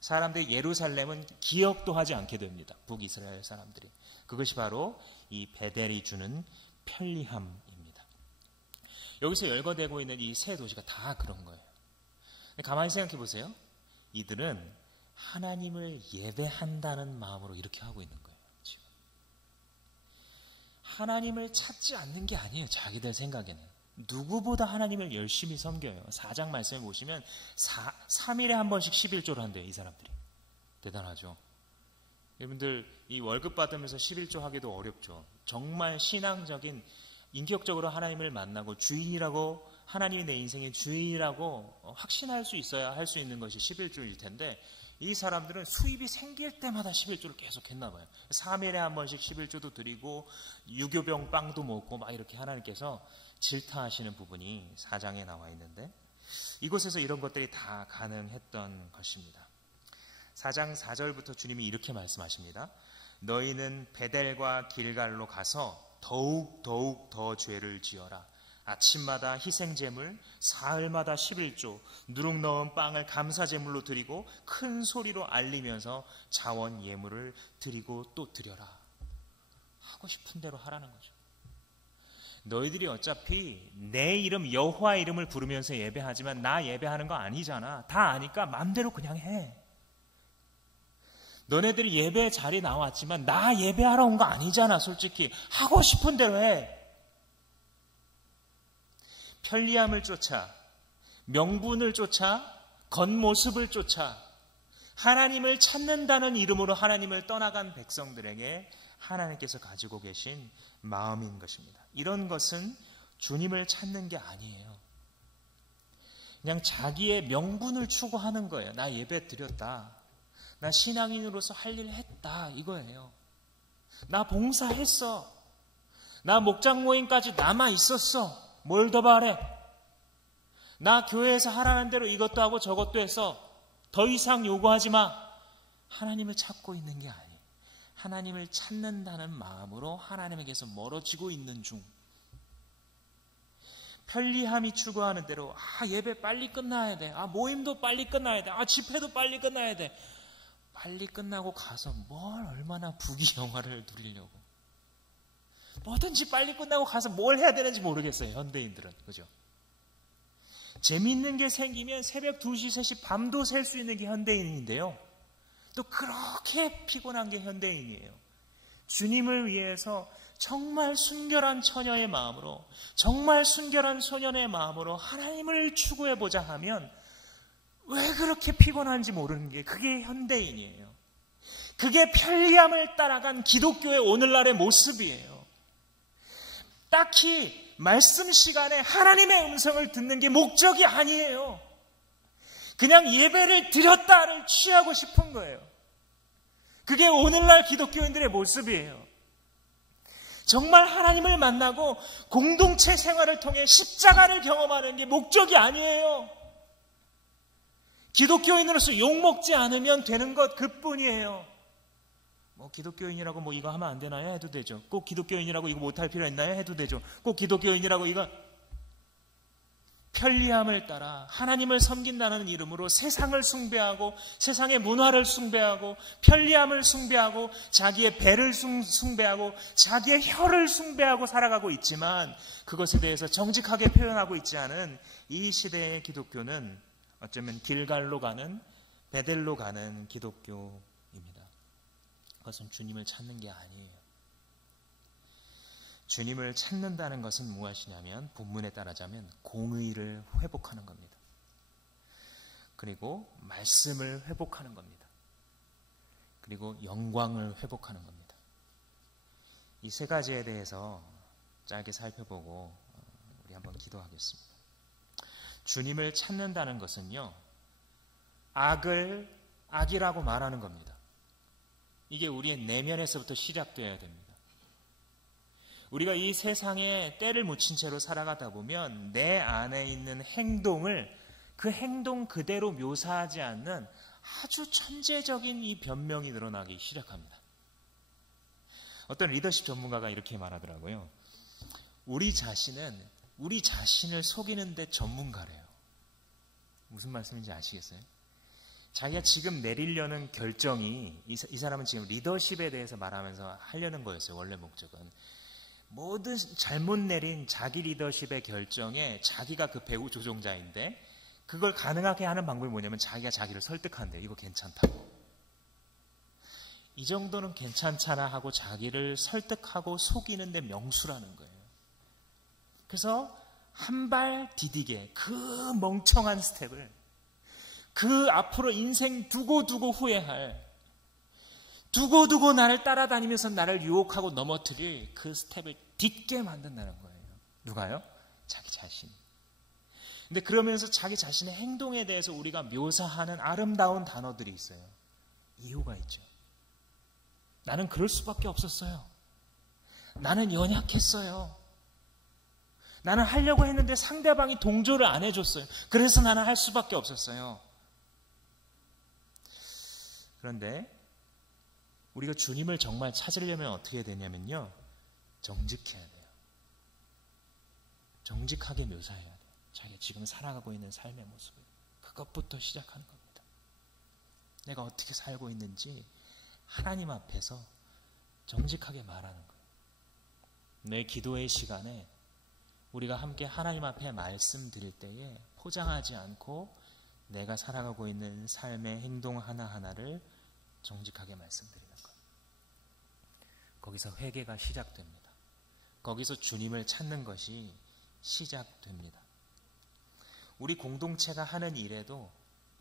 사람들이 예루살렘은 기억도 하지 않게 됩니다. 북이스라엘 사람들이. 그것이 바로 이 베델이 주는 편리함입니다. 여기서 열거되고 있는 이 세 도시가 다 그런 거예요. 가만히 생각해 보세요. 이들은 하나님을 예배한다는 마음으로 이렇게 하고 있는 거예요. 지금. 하나님을 찾지 않는 게 아니에요. 자기들 생각에는. 누구보다 하나님을 열심히 섬겨요. 4장 말씀에 보시면 3일에 한 번씩 11조를 한대요. 이 사람들이. 대단하죠. 여러분들 이 월급 받으면서 11조 하기도 어렵죠. 정말 신앙적인 인격적으로 하나님을 만나고 주인이라고, 하나님이 내 인생의 주인이라고 확신할 수 있어야 할 수 있는 것이 11조일 텐데, 이 사람들은 수입이 생길 때마다 11조를 계속 했나 봐요. 3일에 한 번씩 11조도 드리고 유교병 빵도 먹고 막 이렇게 하나님께서 질타하시는 부분이 4장에 나와 있는데, 이곳에서 이런 것들이 다 가능했던 것입니다. 4장 4절부터 주님이 이렇게 말씀하십니다. 너희는 베델과 길갈로 가서 더욱 더 죄를 지어라. 아침마다 희생제물, 사흘마다 11조, 누룩 넣은 빵을 감사제물로 드리고 큰 소리로 알리면서 자원 예물을 드리고 또 드려라. 하고 싶은 대로 하라는 거죠. 너희들이 어차피 내 이름 여호와 이름을 부르면서 예배하지만 나 예배하는 거 아니잖아. 다 아니까 마음대로 그냥 해. 너네들이 예배 자리에 나왔지만 나 예배하러 온 거 아니잖아. 솔직히 하고 싶은 대로 해. 편리함을 쫓아, 명분을 쫓아, 겉모습을 쫓아 하나님을 찾는다는 이름으로 하나님을 떠나간 백성들에게 하나님께서 가지고 계신 마음인 것입니다. 이런 것은 주님을 찾는 게 아니에요. 그냥 자기의 명분을 추구하는 거예요. 나 예배 드렸다. 나 신앙인으로서 할 일 했다. 이거예요. 나 봉사했어. 나 목장 모임까지 남아 있었어. 뭘 더 바래? 나 교회에서 하라는 대로 이것도 하고 저것도 해서 더 이상 요구하지 마. 하나님을 찾고 있는 게 아니에요. 하나님을 찾는다는 마음으로 하나님에게서 멀어지고 있는 중. 편리함이 추구하는 대로 예배 빨리 끝나야 돼. 모임도 빨리 끝나야 돼. 집회도 빨리 끝나야 돼. 빨리 끝나고 가서 뭘 얼마나 부귀영화를 누리려고. 뭐든지 빨리 끝나고 가서 뭘 해야 되는지 모르겠어요. 현대인들은. 그죠? 재밌는 게 생기면 새벽 2시, 3시 밤도 셀 수 있는 게 현대인인데요. 또 그렇게 피곤한 게 현대인이에요. 주님을 위해서 정말 순결한 처녀의 마음으로, 정말 순결한 소년의 마음으로 하나님을 추구해보자 하면 왜 그렇게 피곤한지 모르는 게 그게 현대인이에요. 그게 편리함을 따라간 기독교의 오늘날의 모습이에요. 딱히 말씀 시간에 하나님의 음성을 듣는 게 목적이 아니에요. 그냥 예배를 드렸다를 취하고 싶은 거예요. 그게 오늘날 기독교인들의 모습이에요. 정말 하나님을 만나고 공동체 생활을 통해 십자가를 경험하는 게 목적이 아니에요. 기독교인으로서 욕먹지 않으면 되는 것 그뿐이에요. 기독교인이라고 이거 하면 안 되나요? 해도 되죠. 꼭 기독교인이라고 이거 못할 필요 있나요? 해도 되죠. 꼭 기독교인이라고 이거 편리함을 따라 하나님을 섬긴다는 이름으로 세상을 숭배하고 세상의 문화를 숭배하고 편리함을 숭배하고 자기의 배를 숭배하고 자기의 혀를 숭배하고 살아가고 있지만 그것에 대해서 정직하게 표현하고 있지 않은 이 시대의 기독교는 어쩌면 길갈로 가는, 베델로 가는 기독교입니다. 그것은 주님을 찾는 게 아니에요. 주님을 찾는다는 것은 무엇이냐면 본문에 따르자면 공의를 회복하는 겁니다. 그리고 말씀을 회복하는 겁니다. 그리고 영광을 회복하는 겁니다. 이 세 가지에 대해서 짧게 살펴보고 우리 한번 기도하겠습니다. 주님을 찾는다는 것은요, 악이라고 말하는 겁니다. 이게 우리의 내면에서부터 시작되어야 됩니다. 우리가 이 세상에 때를 묻힌 채로 살아가다 보면 내 안에 있는 행동을 그 행동 그대로 묘사하지 않는 아주 천재적인 이 변명이 늘어나기 시작합니다. 어떤 리더십 전문가가 이렇게 말하더라고요. 우리 자신은 우리 자신을 속이는 데 전문가래요. 무슨 말씀인지 아시겠어요? 자기가 지금 내리려는 결정이 이 사람은 지금 리더십에 대해서 말하면서 하려는 거였어요. 원래 목적은. 모든 잘못 내린 자기 리더십의 결정에 자기가 그 배후 조종자인데 그걸 가능하게 하는 방법이 뭐냐면 자기가 자기를 설득한대. 이거 괜찮다고. 이 정도는 괜찮잖아 하고 자기를 설득하고 속이는 데 명수라는 거예요. 그래서 한 발 디디게 그 멍청한 스텝을, 그 앞으로 인생 두고두고 후회할, 두고두고 나를 따라다니면서 나를 유혹하고 넘어뜨릴 그 스텝을 딛게 만든다는 거예요. 누가요? 자기 자신. 근데 그러면서 자기 자신의 행동에 대해서 우리가 묘사하는 아름다운 단어들이 있어요. 이유가 있죠. 나는 그럴 수밖에 없었어요. 나는 연약했어요. 나는 하려고 했는데 상대방이 동조를 안 해줬어요. 그래서 나는 할 수밖에 없었어요. 그런데 우리가 주님을 정말 찾으려면 어떻게 되냐면요, 정직해야 돼요. 정직하게 묘사해야 돼요. 자기가 지금 살아가고 있는 삶의 모습을. 그것부터 시작하는 겁니다. 내가 어떻게 살고 있는지 하나님 앞에서 정직하게 말하는 거예요. 내 기도의 시간에 우리가 함께 하나님 앞에 말씀드릴 때에 포장하지 않고 내가 살아가고 있는 삶의 행동 하나하나를 정직하게 말씀드리는 거예요. 거기서 회개가 시작됩니다. 거기서 주님을 찾는 것이 시작됩니다. 우리 공동체가 하는 일에도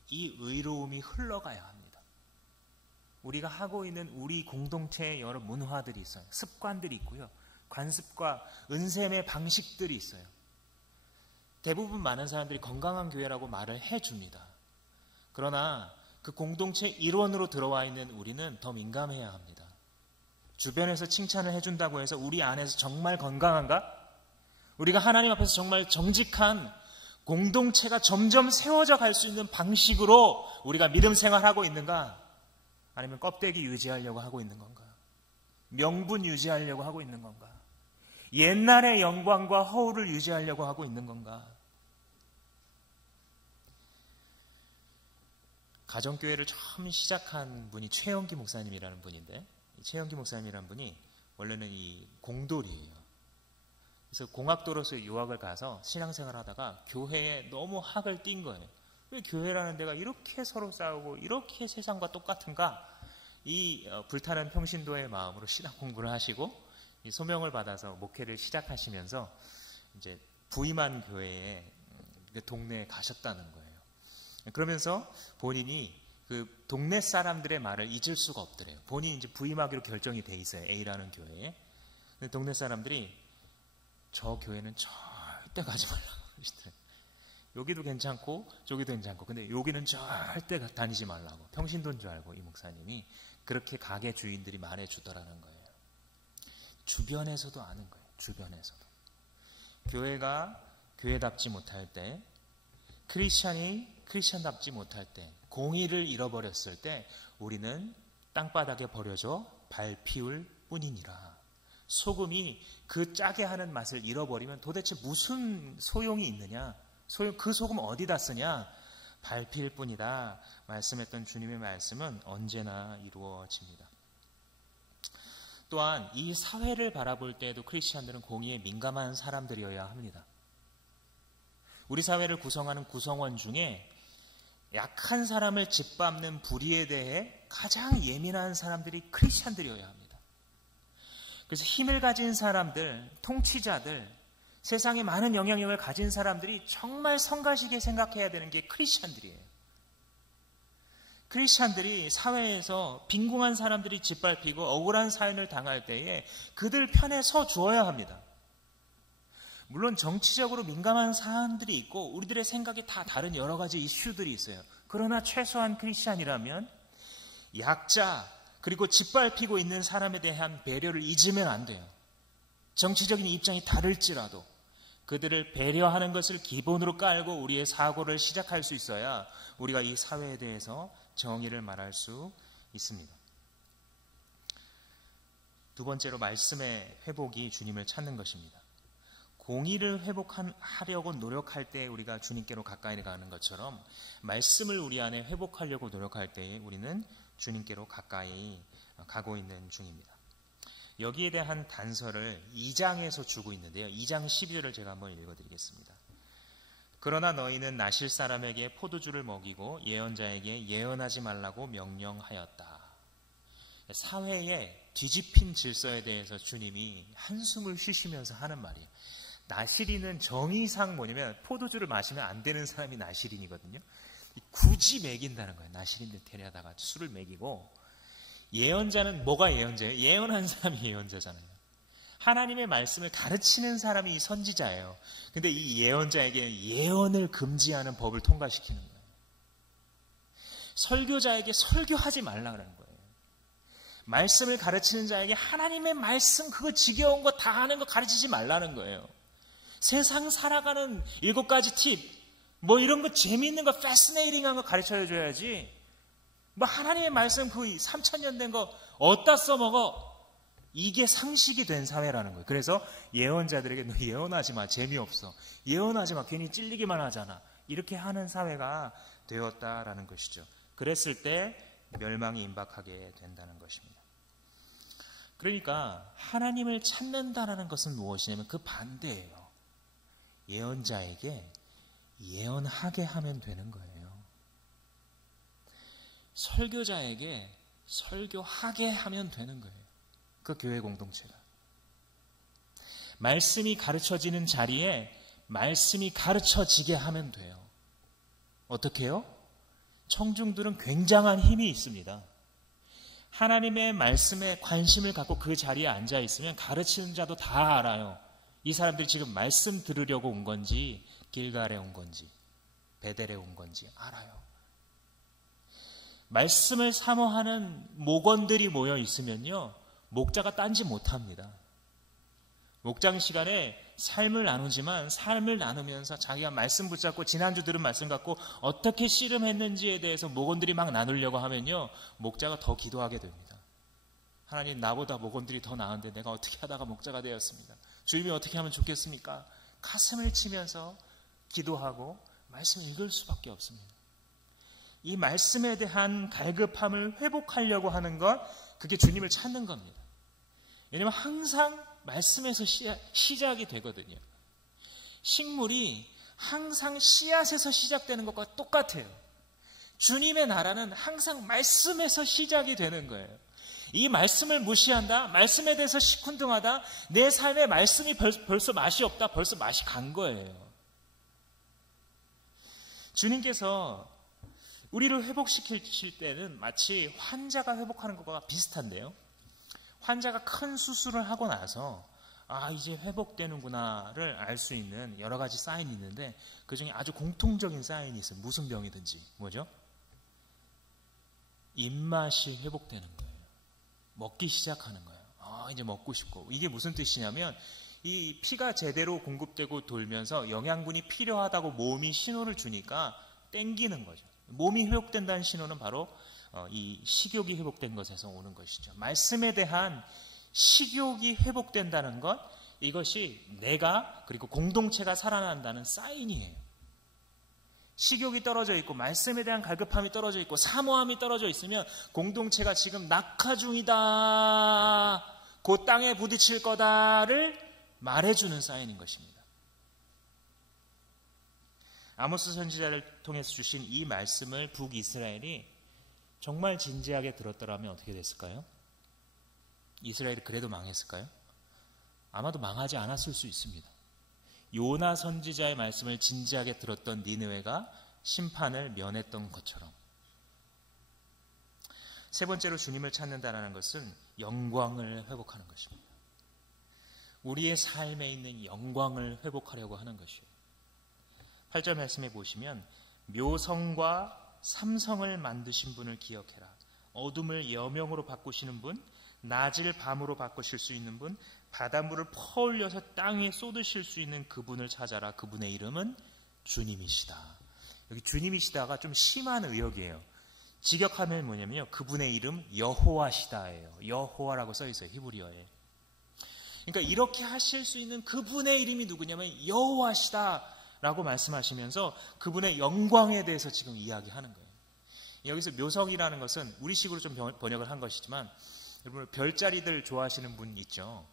이 의로움이 흘러가야 합니다. 우리가 하고 있는 우리 공동체의 여러 문화들이 있어요. 습관들이 있고요. 관습과 은샘의 방식들이 있어요. 대부분 많은 사람들이 건강한 교회라고 말을 해줍니다. 그러나 그 공동체 일원으로 들어와 있는 우리는 더 민감해야 합니다. 주변에서 칭찬을 해준다고 해서 우리 안에서 정말 건강한가? 우리가 하나님 앞에서 정말 정직한 공동체가 점점 세워져 갈 수 있는 방식으로 우리가 믿음 생활하고 있는가? 아니면 껍데기 유지하려고 하고 있는 건가? 명분 유지하려고 하고 있는 건가? 옛날의 영광과 허울을 유지하려고 하고 있는 건가? 가정교회를 처음 시작한 분이 최영기 목사님이라는 분인데, 최영기 목사님이라는 분이 원래는 이 공돌이에요. 그래서 공학도로서 유학을 가서 신앙생활을 하다가 교회에 너무 학을 띈 거예요. 왜 교회라는 데가 이렇게 서로 싸우고 이렇게 세상과 똑같은가? 이 불타는 평신도의 마음으로 신학 공부를 하시고 이 소명을 받아서 목회를 시작하시면서 이제 부임한 교회에 동네에 가셨다는 거예요. 그러면서 본인이 그 동네 사람들의 말을 잊을 수가 없더래요. 본인이 이제 부임하기로 결정이 돼 있어요. A라는 교회에. 근데 동네 사람들이 저 교회는 절대 가지 말라고 그러시더래요. 여기도 괜찮고 저기도 괜찮고 근데 여기는 절대 다니지 말라고. 평신도인 줄 알고 이 목사님이 그렇게 가게 주인들이 말해주더라는 거예요. 주변에서도 아는 거예요. 주변에서도. 교회가 교회답지 못할 때, 크리스찬이 크리스찬답지 못할 때, 공의를 잃어버렸을 때 우리는 땅바닥에 버려져 밟히울 뿐이니라. 소금이 그 짜게 하는 맛을 잃어버리면 도대체 무슨 소용이 있느냐? 그 소금 어디다 쓰냐? 밟힐 뿐이다. 말씀했던 주님의 말씀은 언제나 이루어집니다. 또한 이 사회를 바라볼 때에도 크리스찬들은 공의에 민감한 사람들이어야 합니다. 우리 사회를 구성하는 구성원 중에 약한 사람을 짓밟는 불의에 대해 가장 예민한 사람들이 크리스찬들이어야 합니다. 그래서 힘을 가진 사람들, 통치자들, 세상에 많은 영향력을 가진 사람들이 정말 성가시게 생각해야 되는 게 크리스찬들이에요. 크리스찬들이 사회에서 빈궁한 사람들이 짓밟히고 억울한 사연을 당할 때에 그들 편에 서 주어야 합니다. 물론 정치적으로 민감한 사안들이 있고 우리들의 생각이 다 다른 여러 가지 이슈들이 있어요. 그러나 최소한 크리스찬이라면 약자 그리고 짓밟히고 있는 사람에 대한 배려를 잊으면 안 돼요. 정치적인 입장이 다를지라도 그들을 배려하는 것을 기본으로 깔고 우리의 사고를 시작할 수 있어야 우리가 이 사회에 대해서 정의를 말할 수 있습니다. 두 번째로 말씀의 회복이 주님을 찾는 것입니다. 공의를 회복하려고 노력할 때 우리가 주님께로 가까이 가는 것처럼 말씀을 우리 안에 회복하려고 노력할 때에 우리는 주님께로 가까이 가고 있는 중입니다. 여기에 대한 단서를 2장에서 주고 있는데요. 2장 12절을 제가 한번 읽어드리겠습니다. 그러나 너희는 나실 사람에게 포도주를 먹이고 예언자에게 예언하지 말라고 명령하였다. 사회의 뒤집힌 질서에 대해서 주님이 한숨을 쉬시면서 하는 말이에요. 나시린은 정의상 뭐냐면 포도주를 마시면 안 되는 사람이 나시린이거든요. 굳이 먹인다는 거예요. 나시린들 데려다가 술을 먹이고, 예언자는 뭐가 예언자예요? 예언한 사람이 예언자잖아요. 하나님의 말씀을 가르치는 사람이 선지자예요. 근데 이 예언자에게 예언을 금지하는 법을 통과시키는 거예요. 설교자에게 설교하지 말라는 거예요. 말씀을 가르치는 자에게 하나님의 말씀 그거 지겨운 거 다 하는 거 가르치지 말라는 거예요. 세상 살아가는 7가지 팁, 뭐 이런 거 재미있는 거 패스네이팅한 거 가르쳐 줘야지. 뭐 하나님의 말씀 그 3000년 된 거 어디다 써먹어? 이게 상식이 된 사회라는 거예요. 그래서 예언자들에게 너 예언하지 마. 재미없어. 예언하지 마. 괜히 찔리기만 하잖아. 이렇게 하는 사회가 되었다라는 것이죠. 그랬을 때 멸망이 임박하게 된다는 것입니다. 그러니까 하나님을 찾는다라는 것은 무엇이냐면 그 반대예요. 예언자에게 예언하게 하면 되는 거예요. 설교자에게 설교하게 하면 되는 거예요. 그 교회 공동체가. 말씀이 가르쳐지는 자리에 말씀이 가르쳐지게 하면 돼요. 어떻게 해요? 청중들은 굉장한 힘이 있습니다. 하나님의 말씀에 관심을 갖고 그 자리에 앉아 있으면 가르치는 자도 다 알아요. 이 사람들이 지금 말씀 들으려고 온 건지 길갈에 온 건지 베델에 온 건지 알아요. 말씀을 사모하는 목원들이 모여 있으면요, 목자가 딴지 못합니다. 목장 시간에 삶을 나누지만 삶을 나누면서 자기가 말씀 붙잡고 지난주 들은 말씀 갖고 어떻게 씨름했는지에 대해서 목원들이 막 나누려고 하면요, 목자가 더 기도하게 됩니다. 하나님, 나보다 목원들이 더 나은데 내가 어떻게 하다가 목자가 되었습니다. 주님이 어떻게 하면 좋겠습니까? 가슴을 치면서 기도하고 말씀을 읽을 수밖에 없습니다. 이 말씀에 대한 갈급함을 회복하려고 하는 것, 그게 주님을 찾는 겁니다. 왜냐하면 항상 말씀에서 시작이 되거든요. 식물이 항상 씨앗에서 시작되는 것과 똑같아요. 주님의 나라는 항상 말씀에서 시작이 되는 거예요. 이 말씀을 무시한다, 말씀에 대해서 시큰둥하다, 내 삶에 말씀이 벌써 맛이 없다, 벌써 맛이 간 거예요. 주님께서 우리를 회복시킬 때는 마치 환자가 회복하는 것과 비슷한데요. 환자가 큰 수술을 하고 나서 이제 회복되는구나를 알 수 있는 여러 가지 사인이 있는데 그 중에 아주 공통적인 사인이 있어요. 무슨 병이든지. 뭐죠? 입맛이 회복되는 거예요. 먹기 시작하는 거예요. 이제 먹고 싶고. 이게 무슨 뜻이냐면 이 피가 제대로 공급되고 돌면서 영양분이 필요하다고 몸이 신호를 주니까 땡기는 거죠. 몸이 회복된다는 신호는 바로 이 식욕이 회복된 것에서 오는 것이죠. 말씀에 대한 식욕이 회복된다는 것, 이것이 내가 그리고 공동체가 살아난다는 사인이에요. 식욕이 떨어져 있고 말씀에 대한 갈급함이 떨어져 있고 사모함이 떨어져 있으면 공동체가 지금 낙하 중이다, 곧 땅에 부딪힐 거다를 말해주는 사인인 것입니다. 아모스 선지자를 통해서 주신 이 말씀을 북이스라엘이 정말 진지하게 들었더라면 어떻게 됐을까요? 이스라엘이 그래도 망했을까요? 아마도 망하지 않았을 수 있습니다. 요나 선지자의 말씀을 진지하게 들었던 니느웨가 심판을 면했던 것처럼. 세 번째로 주님을 찾는다는 것은 영광을 회복하는 것입니다. 우리의 삶에 있는 영광을 회복하려고 하는 것이에요. 8절 말씀해 보시면 묘성과 삼성을 만드신 분을 기억해라. 어둠을 여명으로 바꾸시는 분, 낮을 밤으로 바꾸실 수 있는 분, 바닷물을 퍼올려서 땅에 쏟으실 수 있는 그분을 찾아라. 그분의 이름은 주님이시다. 여기 주님이시다가 좀 심한 의역이에요. 직역하면 뭐냐면요, 그분의 이름 여호와시다예요. 여호와라고 써 있어요, 히브리어에. 그러니까 이렇게 하실 수 있는 그분의 이름이 누구냐면 여호와시다 라고 말씀하시면서 그분의 영광에 대해서 지금 이야기하는 거예요. 여기서 묘성이라는 것은 우리식으로 좀 번역을 한 것이지만, 여러분 별자리들 좋아하시는 분 있죠.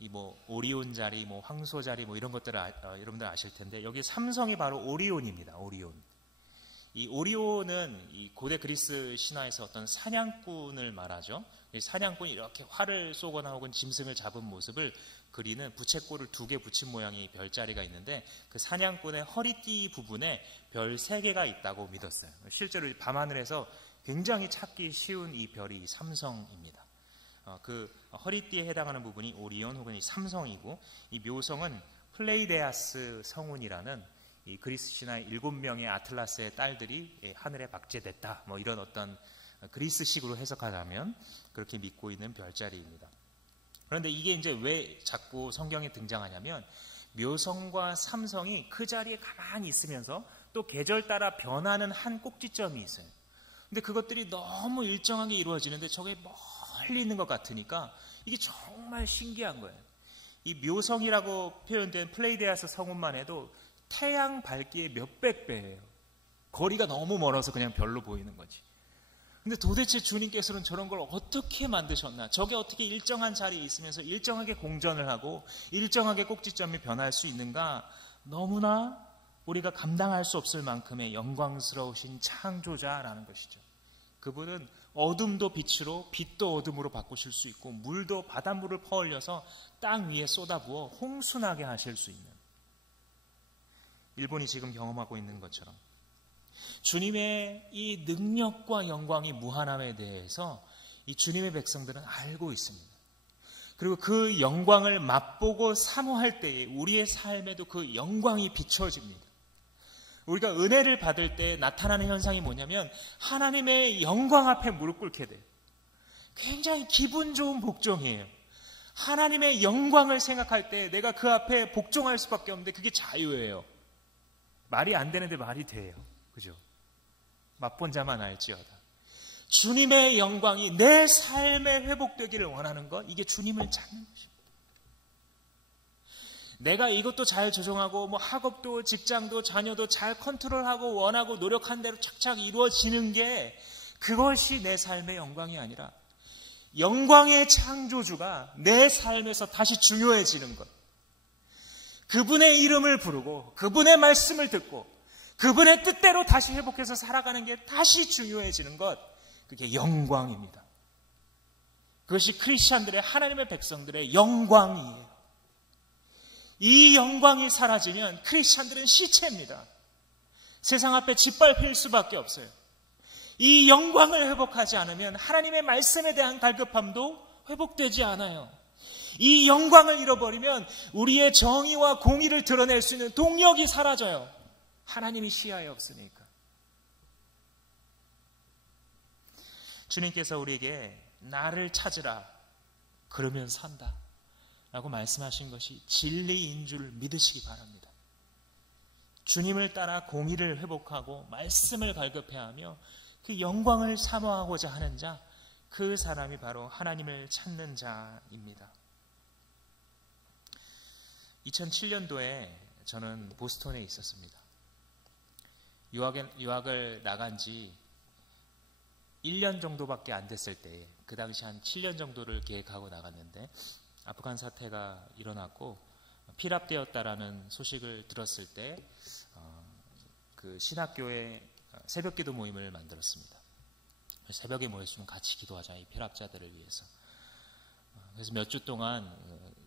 이 뭐 오리온 자리, 뭐 황소 자리, 뭐 이런 것들을 여러분들 아실 텐데 여기 삼성이 바로 오리온입니다. 오리온. 이 오리온은 이 고대 그리스 신화에서 어떤 사냥꾼을 말하죠. 이 사냥꾼이 이렇게 활을 쏘거나 혹은 짐승을 잡은 모습을 그리는 부채꼴을 2개 붙인 모양의 별자리가 있는데 그 사냥꾼의 허리띠 부분에 별 3개가 있다고 믿었어요. 실제로 밤하늘에서 굉장히 찾기 쉬운 이 별이 삼성입니다. 그 허리띠에 해당하는 부분이 오리온 혹은 이 삼성이고, 이 묘성은 플레이데아스 성운이라는 이 그리스 신화의 7명의 아틀라스의 딸들이 하늘에 박제됐다, 뭐 이런 어떤 그리스식으로 해석하자면 그렇게 믿고 있는 별자리입니다. 그런데 이게 이제 왜 자꾸 성경에 등장하냐면, 묘성과 삼성이 그 자리에 가만히 있으면서 또 계절 따라 변하는 한 꼭지점이 있어요. 근데 그것들이 너무 일정하게 이루어지는데 저게 멀리 있는 것 같으니까 이게 정말 신기한 거예요. 이 묘성이라고 표현된 플레이데아스 성운만 해도 태양 밝기의 몇백 배예요. 거리가 너무 멀어서 그냥 별로 보이는 거지. 근데 도대체 주님께서는 저런 걸 어떻게 만드셨나? 저게 어떻게 일정한 자리에 있으면서 일정하게 공전을 하고 일정하게 꼭지점이 변할 수 있는가? 너무나 우리가 감당할 수 없을 만큼의 영광스러우신 창조자라는 것이죠. 그분은 어둠도 빛으로, 빛도 어둠으로 바꾸실 수 있고, 물도 바닷물을 퍼올려서 땅 위에 쏟아부어 홍수나게 하실 수 있는, 일본이 지금 경험하고 있는 것처럼 주님의 이 능력과 영광이 무한함에 대해서 이 주님의 백성들은 알고 있습니다. 그리고 그 영광을 맛보고 사모할 때에 우리의 삶에도 그 영광이 비춰집니다. 우리가 은혜를 받을 때 나타나는 현상이 뭐냐면 하나님의 영광 앞에 무릎 꿇게 돼요. 굉장히 기분 좋은 복종이에요. 하나님의 영광을 생각할 때 내가 그 앞에 복종할 수밖에 없는데 그게 자유예요. 말이 안 되는데 말이 돼요. 그죠? 맛본 자만 알지어다. 주님의 영광이 내 삶에 회복되기를 원하는 것, 이게 주님을 찾는 것입니다. 내가 이것도 잘 조정하고 뭐 학업도 직장도 자녀도 잘 컨트롤하고 원하고 노력한 대로 착착 이루어지는 게 그것이 내 삶의 영광이 아니라 영광의 창조주가 내 삶에서 다시 중요해지는 것. 그분의 이름을 부르고 그분의 말씀을 듣고 그분의 뜻대로 다시 회복해서 살아가는 게 다시 중요해지는 것. 그게 영광입니다. 그것이 크리스찬들의, 하나님의 백성들의 영광이에요. 이 영광이 사라지면 크리스찬들은 시체입니다. 세상 앞에 짓밟힐 수밖에 없어요. 이 영광을 회복하지 않으면 하나님의 말씀에 대한 갈급함도 회복되지 않아요. 이 영광을 잃어버리면 우리의 정의와 공의를 드러낼 수 있는 동력이 사라져요. 하나님이 시야에 없으니까. 주님께서 우리에게 나를 찾으라, 그러면 산다 라고 말씀하신 것이 진리인 줄 믿으시기 바랍니다. 주님을 따라 공의를 회복하고 말씀을 갈급해하며 그 영광을 사모하고자 하는 자, 그 사람이 바로 하나님을 찾는 자입니다. 2007년도에 저는 보스턴에 있었습니다. 유학을 나간 지 1년 정도밖에 안 됐을 때, 그 당시 한 7년 정도를 계획하고 나갔는데 아프간 사태가 일어났고 피랍되었다라는 소식을 들었을 때 그 신학교에 새벽기도 모임을 만들었습니다. 새벽에 모였으면 같이 기도하자, 이 피랍자들을 위해서. 그래서 몇 주 동안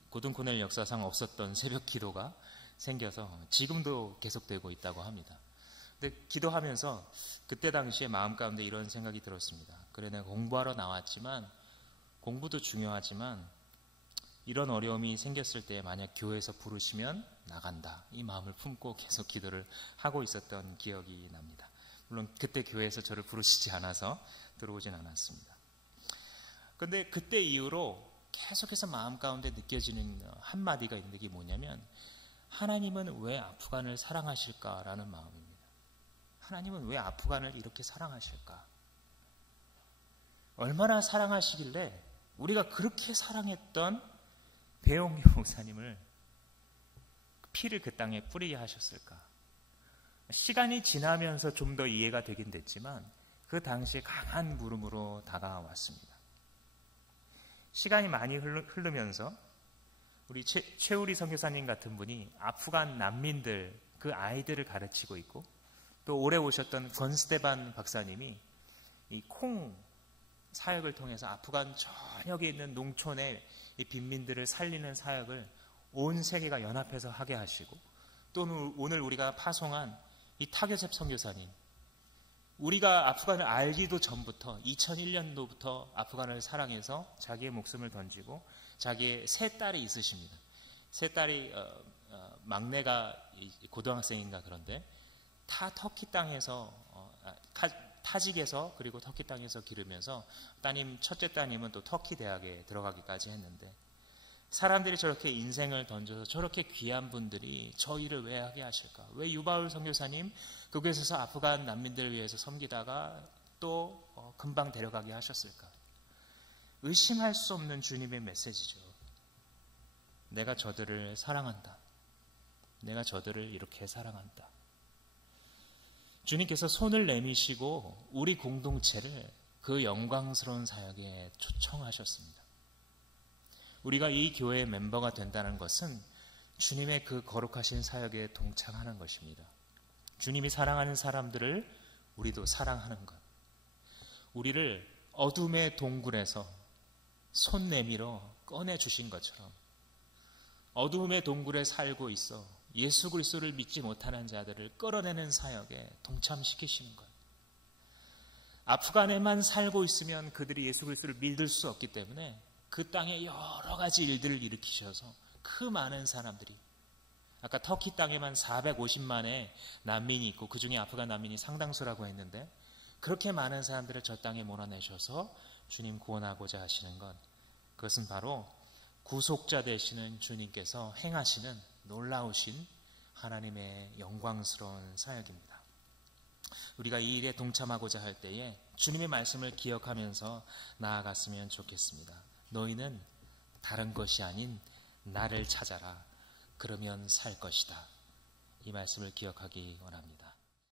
고든 코넬 역사상 없었던 새벽 기도가 생겨서 지금도 계속되고 있다고 합니다. 근데 기도하면서 그때 당시에 마음 가운데 이런 생각이 들었습니다. 그래, 내가 공부하러 나왔지만, 공부도 중요하지만 이런 어려움이 생겼을 때 만약 교회에서 부르시면 나간다, 이 마음을 품고 계속 기도를 하고 있었던 기억이 납니다. 물론 그때 교회에서 저를 부르시지 않아서 들어오진 않았습니다. 그런데 그때 이후로 계속해서 마음 가운데 느껴지는 한마디가 있는데, 이게 뭐냐면 하나님은 왜 아프간을 사랑하실까라는 마음입니다. 하나님은 왜 아프간을 이렇게 사랑하실까? 얼마나 사랑하시길래 우리가 그렇게 사랑했던 배용료 목사님을 피를 그 땅에 뿌리게 하셨을까? 시간이 지나면서 좀 더 이해가 되긴 됐지만 그 당시에 강한 물음으로 다가왔습니다. 시간이 많이 흐르면서 우리 최우리 선교사님 같은 분이 아프간 난민들, 그 아이들을 가르치고 있고, 또 오래 오셨던 권스테반 박사님이 이 콩 사역을 통해서 아프간 전역에 있는 농촌의 이 빈민들을 살리는 사역을 온 세계가 연합해서 하게 하시고, 또는 오늘 우리가 파송한 이 타교셉 선교사님, 우리가 아프간을 알기도 전부터 2001년도부터 아프간을 사랑해서 자기의 목숨을 던지고 자기의 세 딸이 있으십니다. 세 딸이 막내가 고등학생인가 그런데 다 터키 땅에서 타직에서 그리고 터키 땅에서 기르면서 첫째 따님은 또 터키 대학에 들어가기까지 했는데, 사람들이 저렇게 인생을 던져서 저렇게 귀한 분들이 저 일을 왜 하게 하실까? 왜 유바울 선교사님 그곳에서 아프간 난민들을 위해서 섬기다가 또 금방 데려가게 하셨을까? 의심할 수 없는 주님의 메시지죠. 내가 저들을 사랑한다. 내가 저들을 이렇게 사랑한다. 주님께서 손을 내미시고 우리 공동체를 그 영광스러운 사역에 초청하셨습니다. 우리가 이 교회의 멤버가 된다는 것은 주님의 그 거룩하신 사역에 동참하는 것입니다. 주님이 사랑하는 사람들을 우리도 사랑하는 것. 우리를 어둠의 동굴에서 손 내밀어 꺼내주신 것처럼 어둠의 동굴에 살고 있어 예수 그리스도를 믿지 못하는 자들을 끌어내는 사역에 동참시키시는 것. 아프간에만 살고 있으면 그들이 예수 그리스도를 믿을 수 없기 때문에 그 땅에 여러 가지 일들을 일으키셔서 그 많은 사람들이, 아까 터키 땅에만 450만의 난민이 있고 그 중에 아프간 난민이 상당수라고 했는데, 그렇게 많은 사람들을 저 땅에 몰아내셔서 주님 구원하고자 하시는 것, 그것은 바로 구속자 되시는 주님께서 행하시는 놀라우신 하나님의 영광스러운 사역입니다. 우리가 이 일에 동참하고자 할 때에 주님의 말씀을 기억하면서 나아갔으면 좋겠습니다. 너희는 다른 것이 아닌 나를 찾아라. 그러면 살 것이다. 이 말씀을 기억하기 원합니다.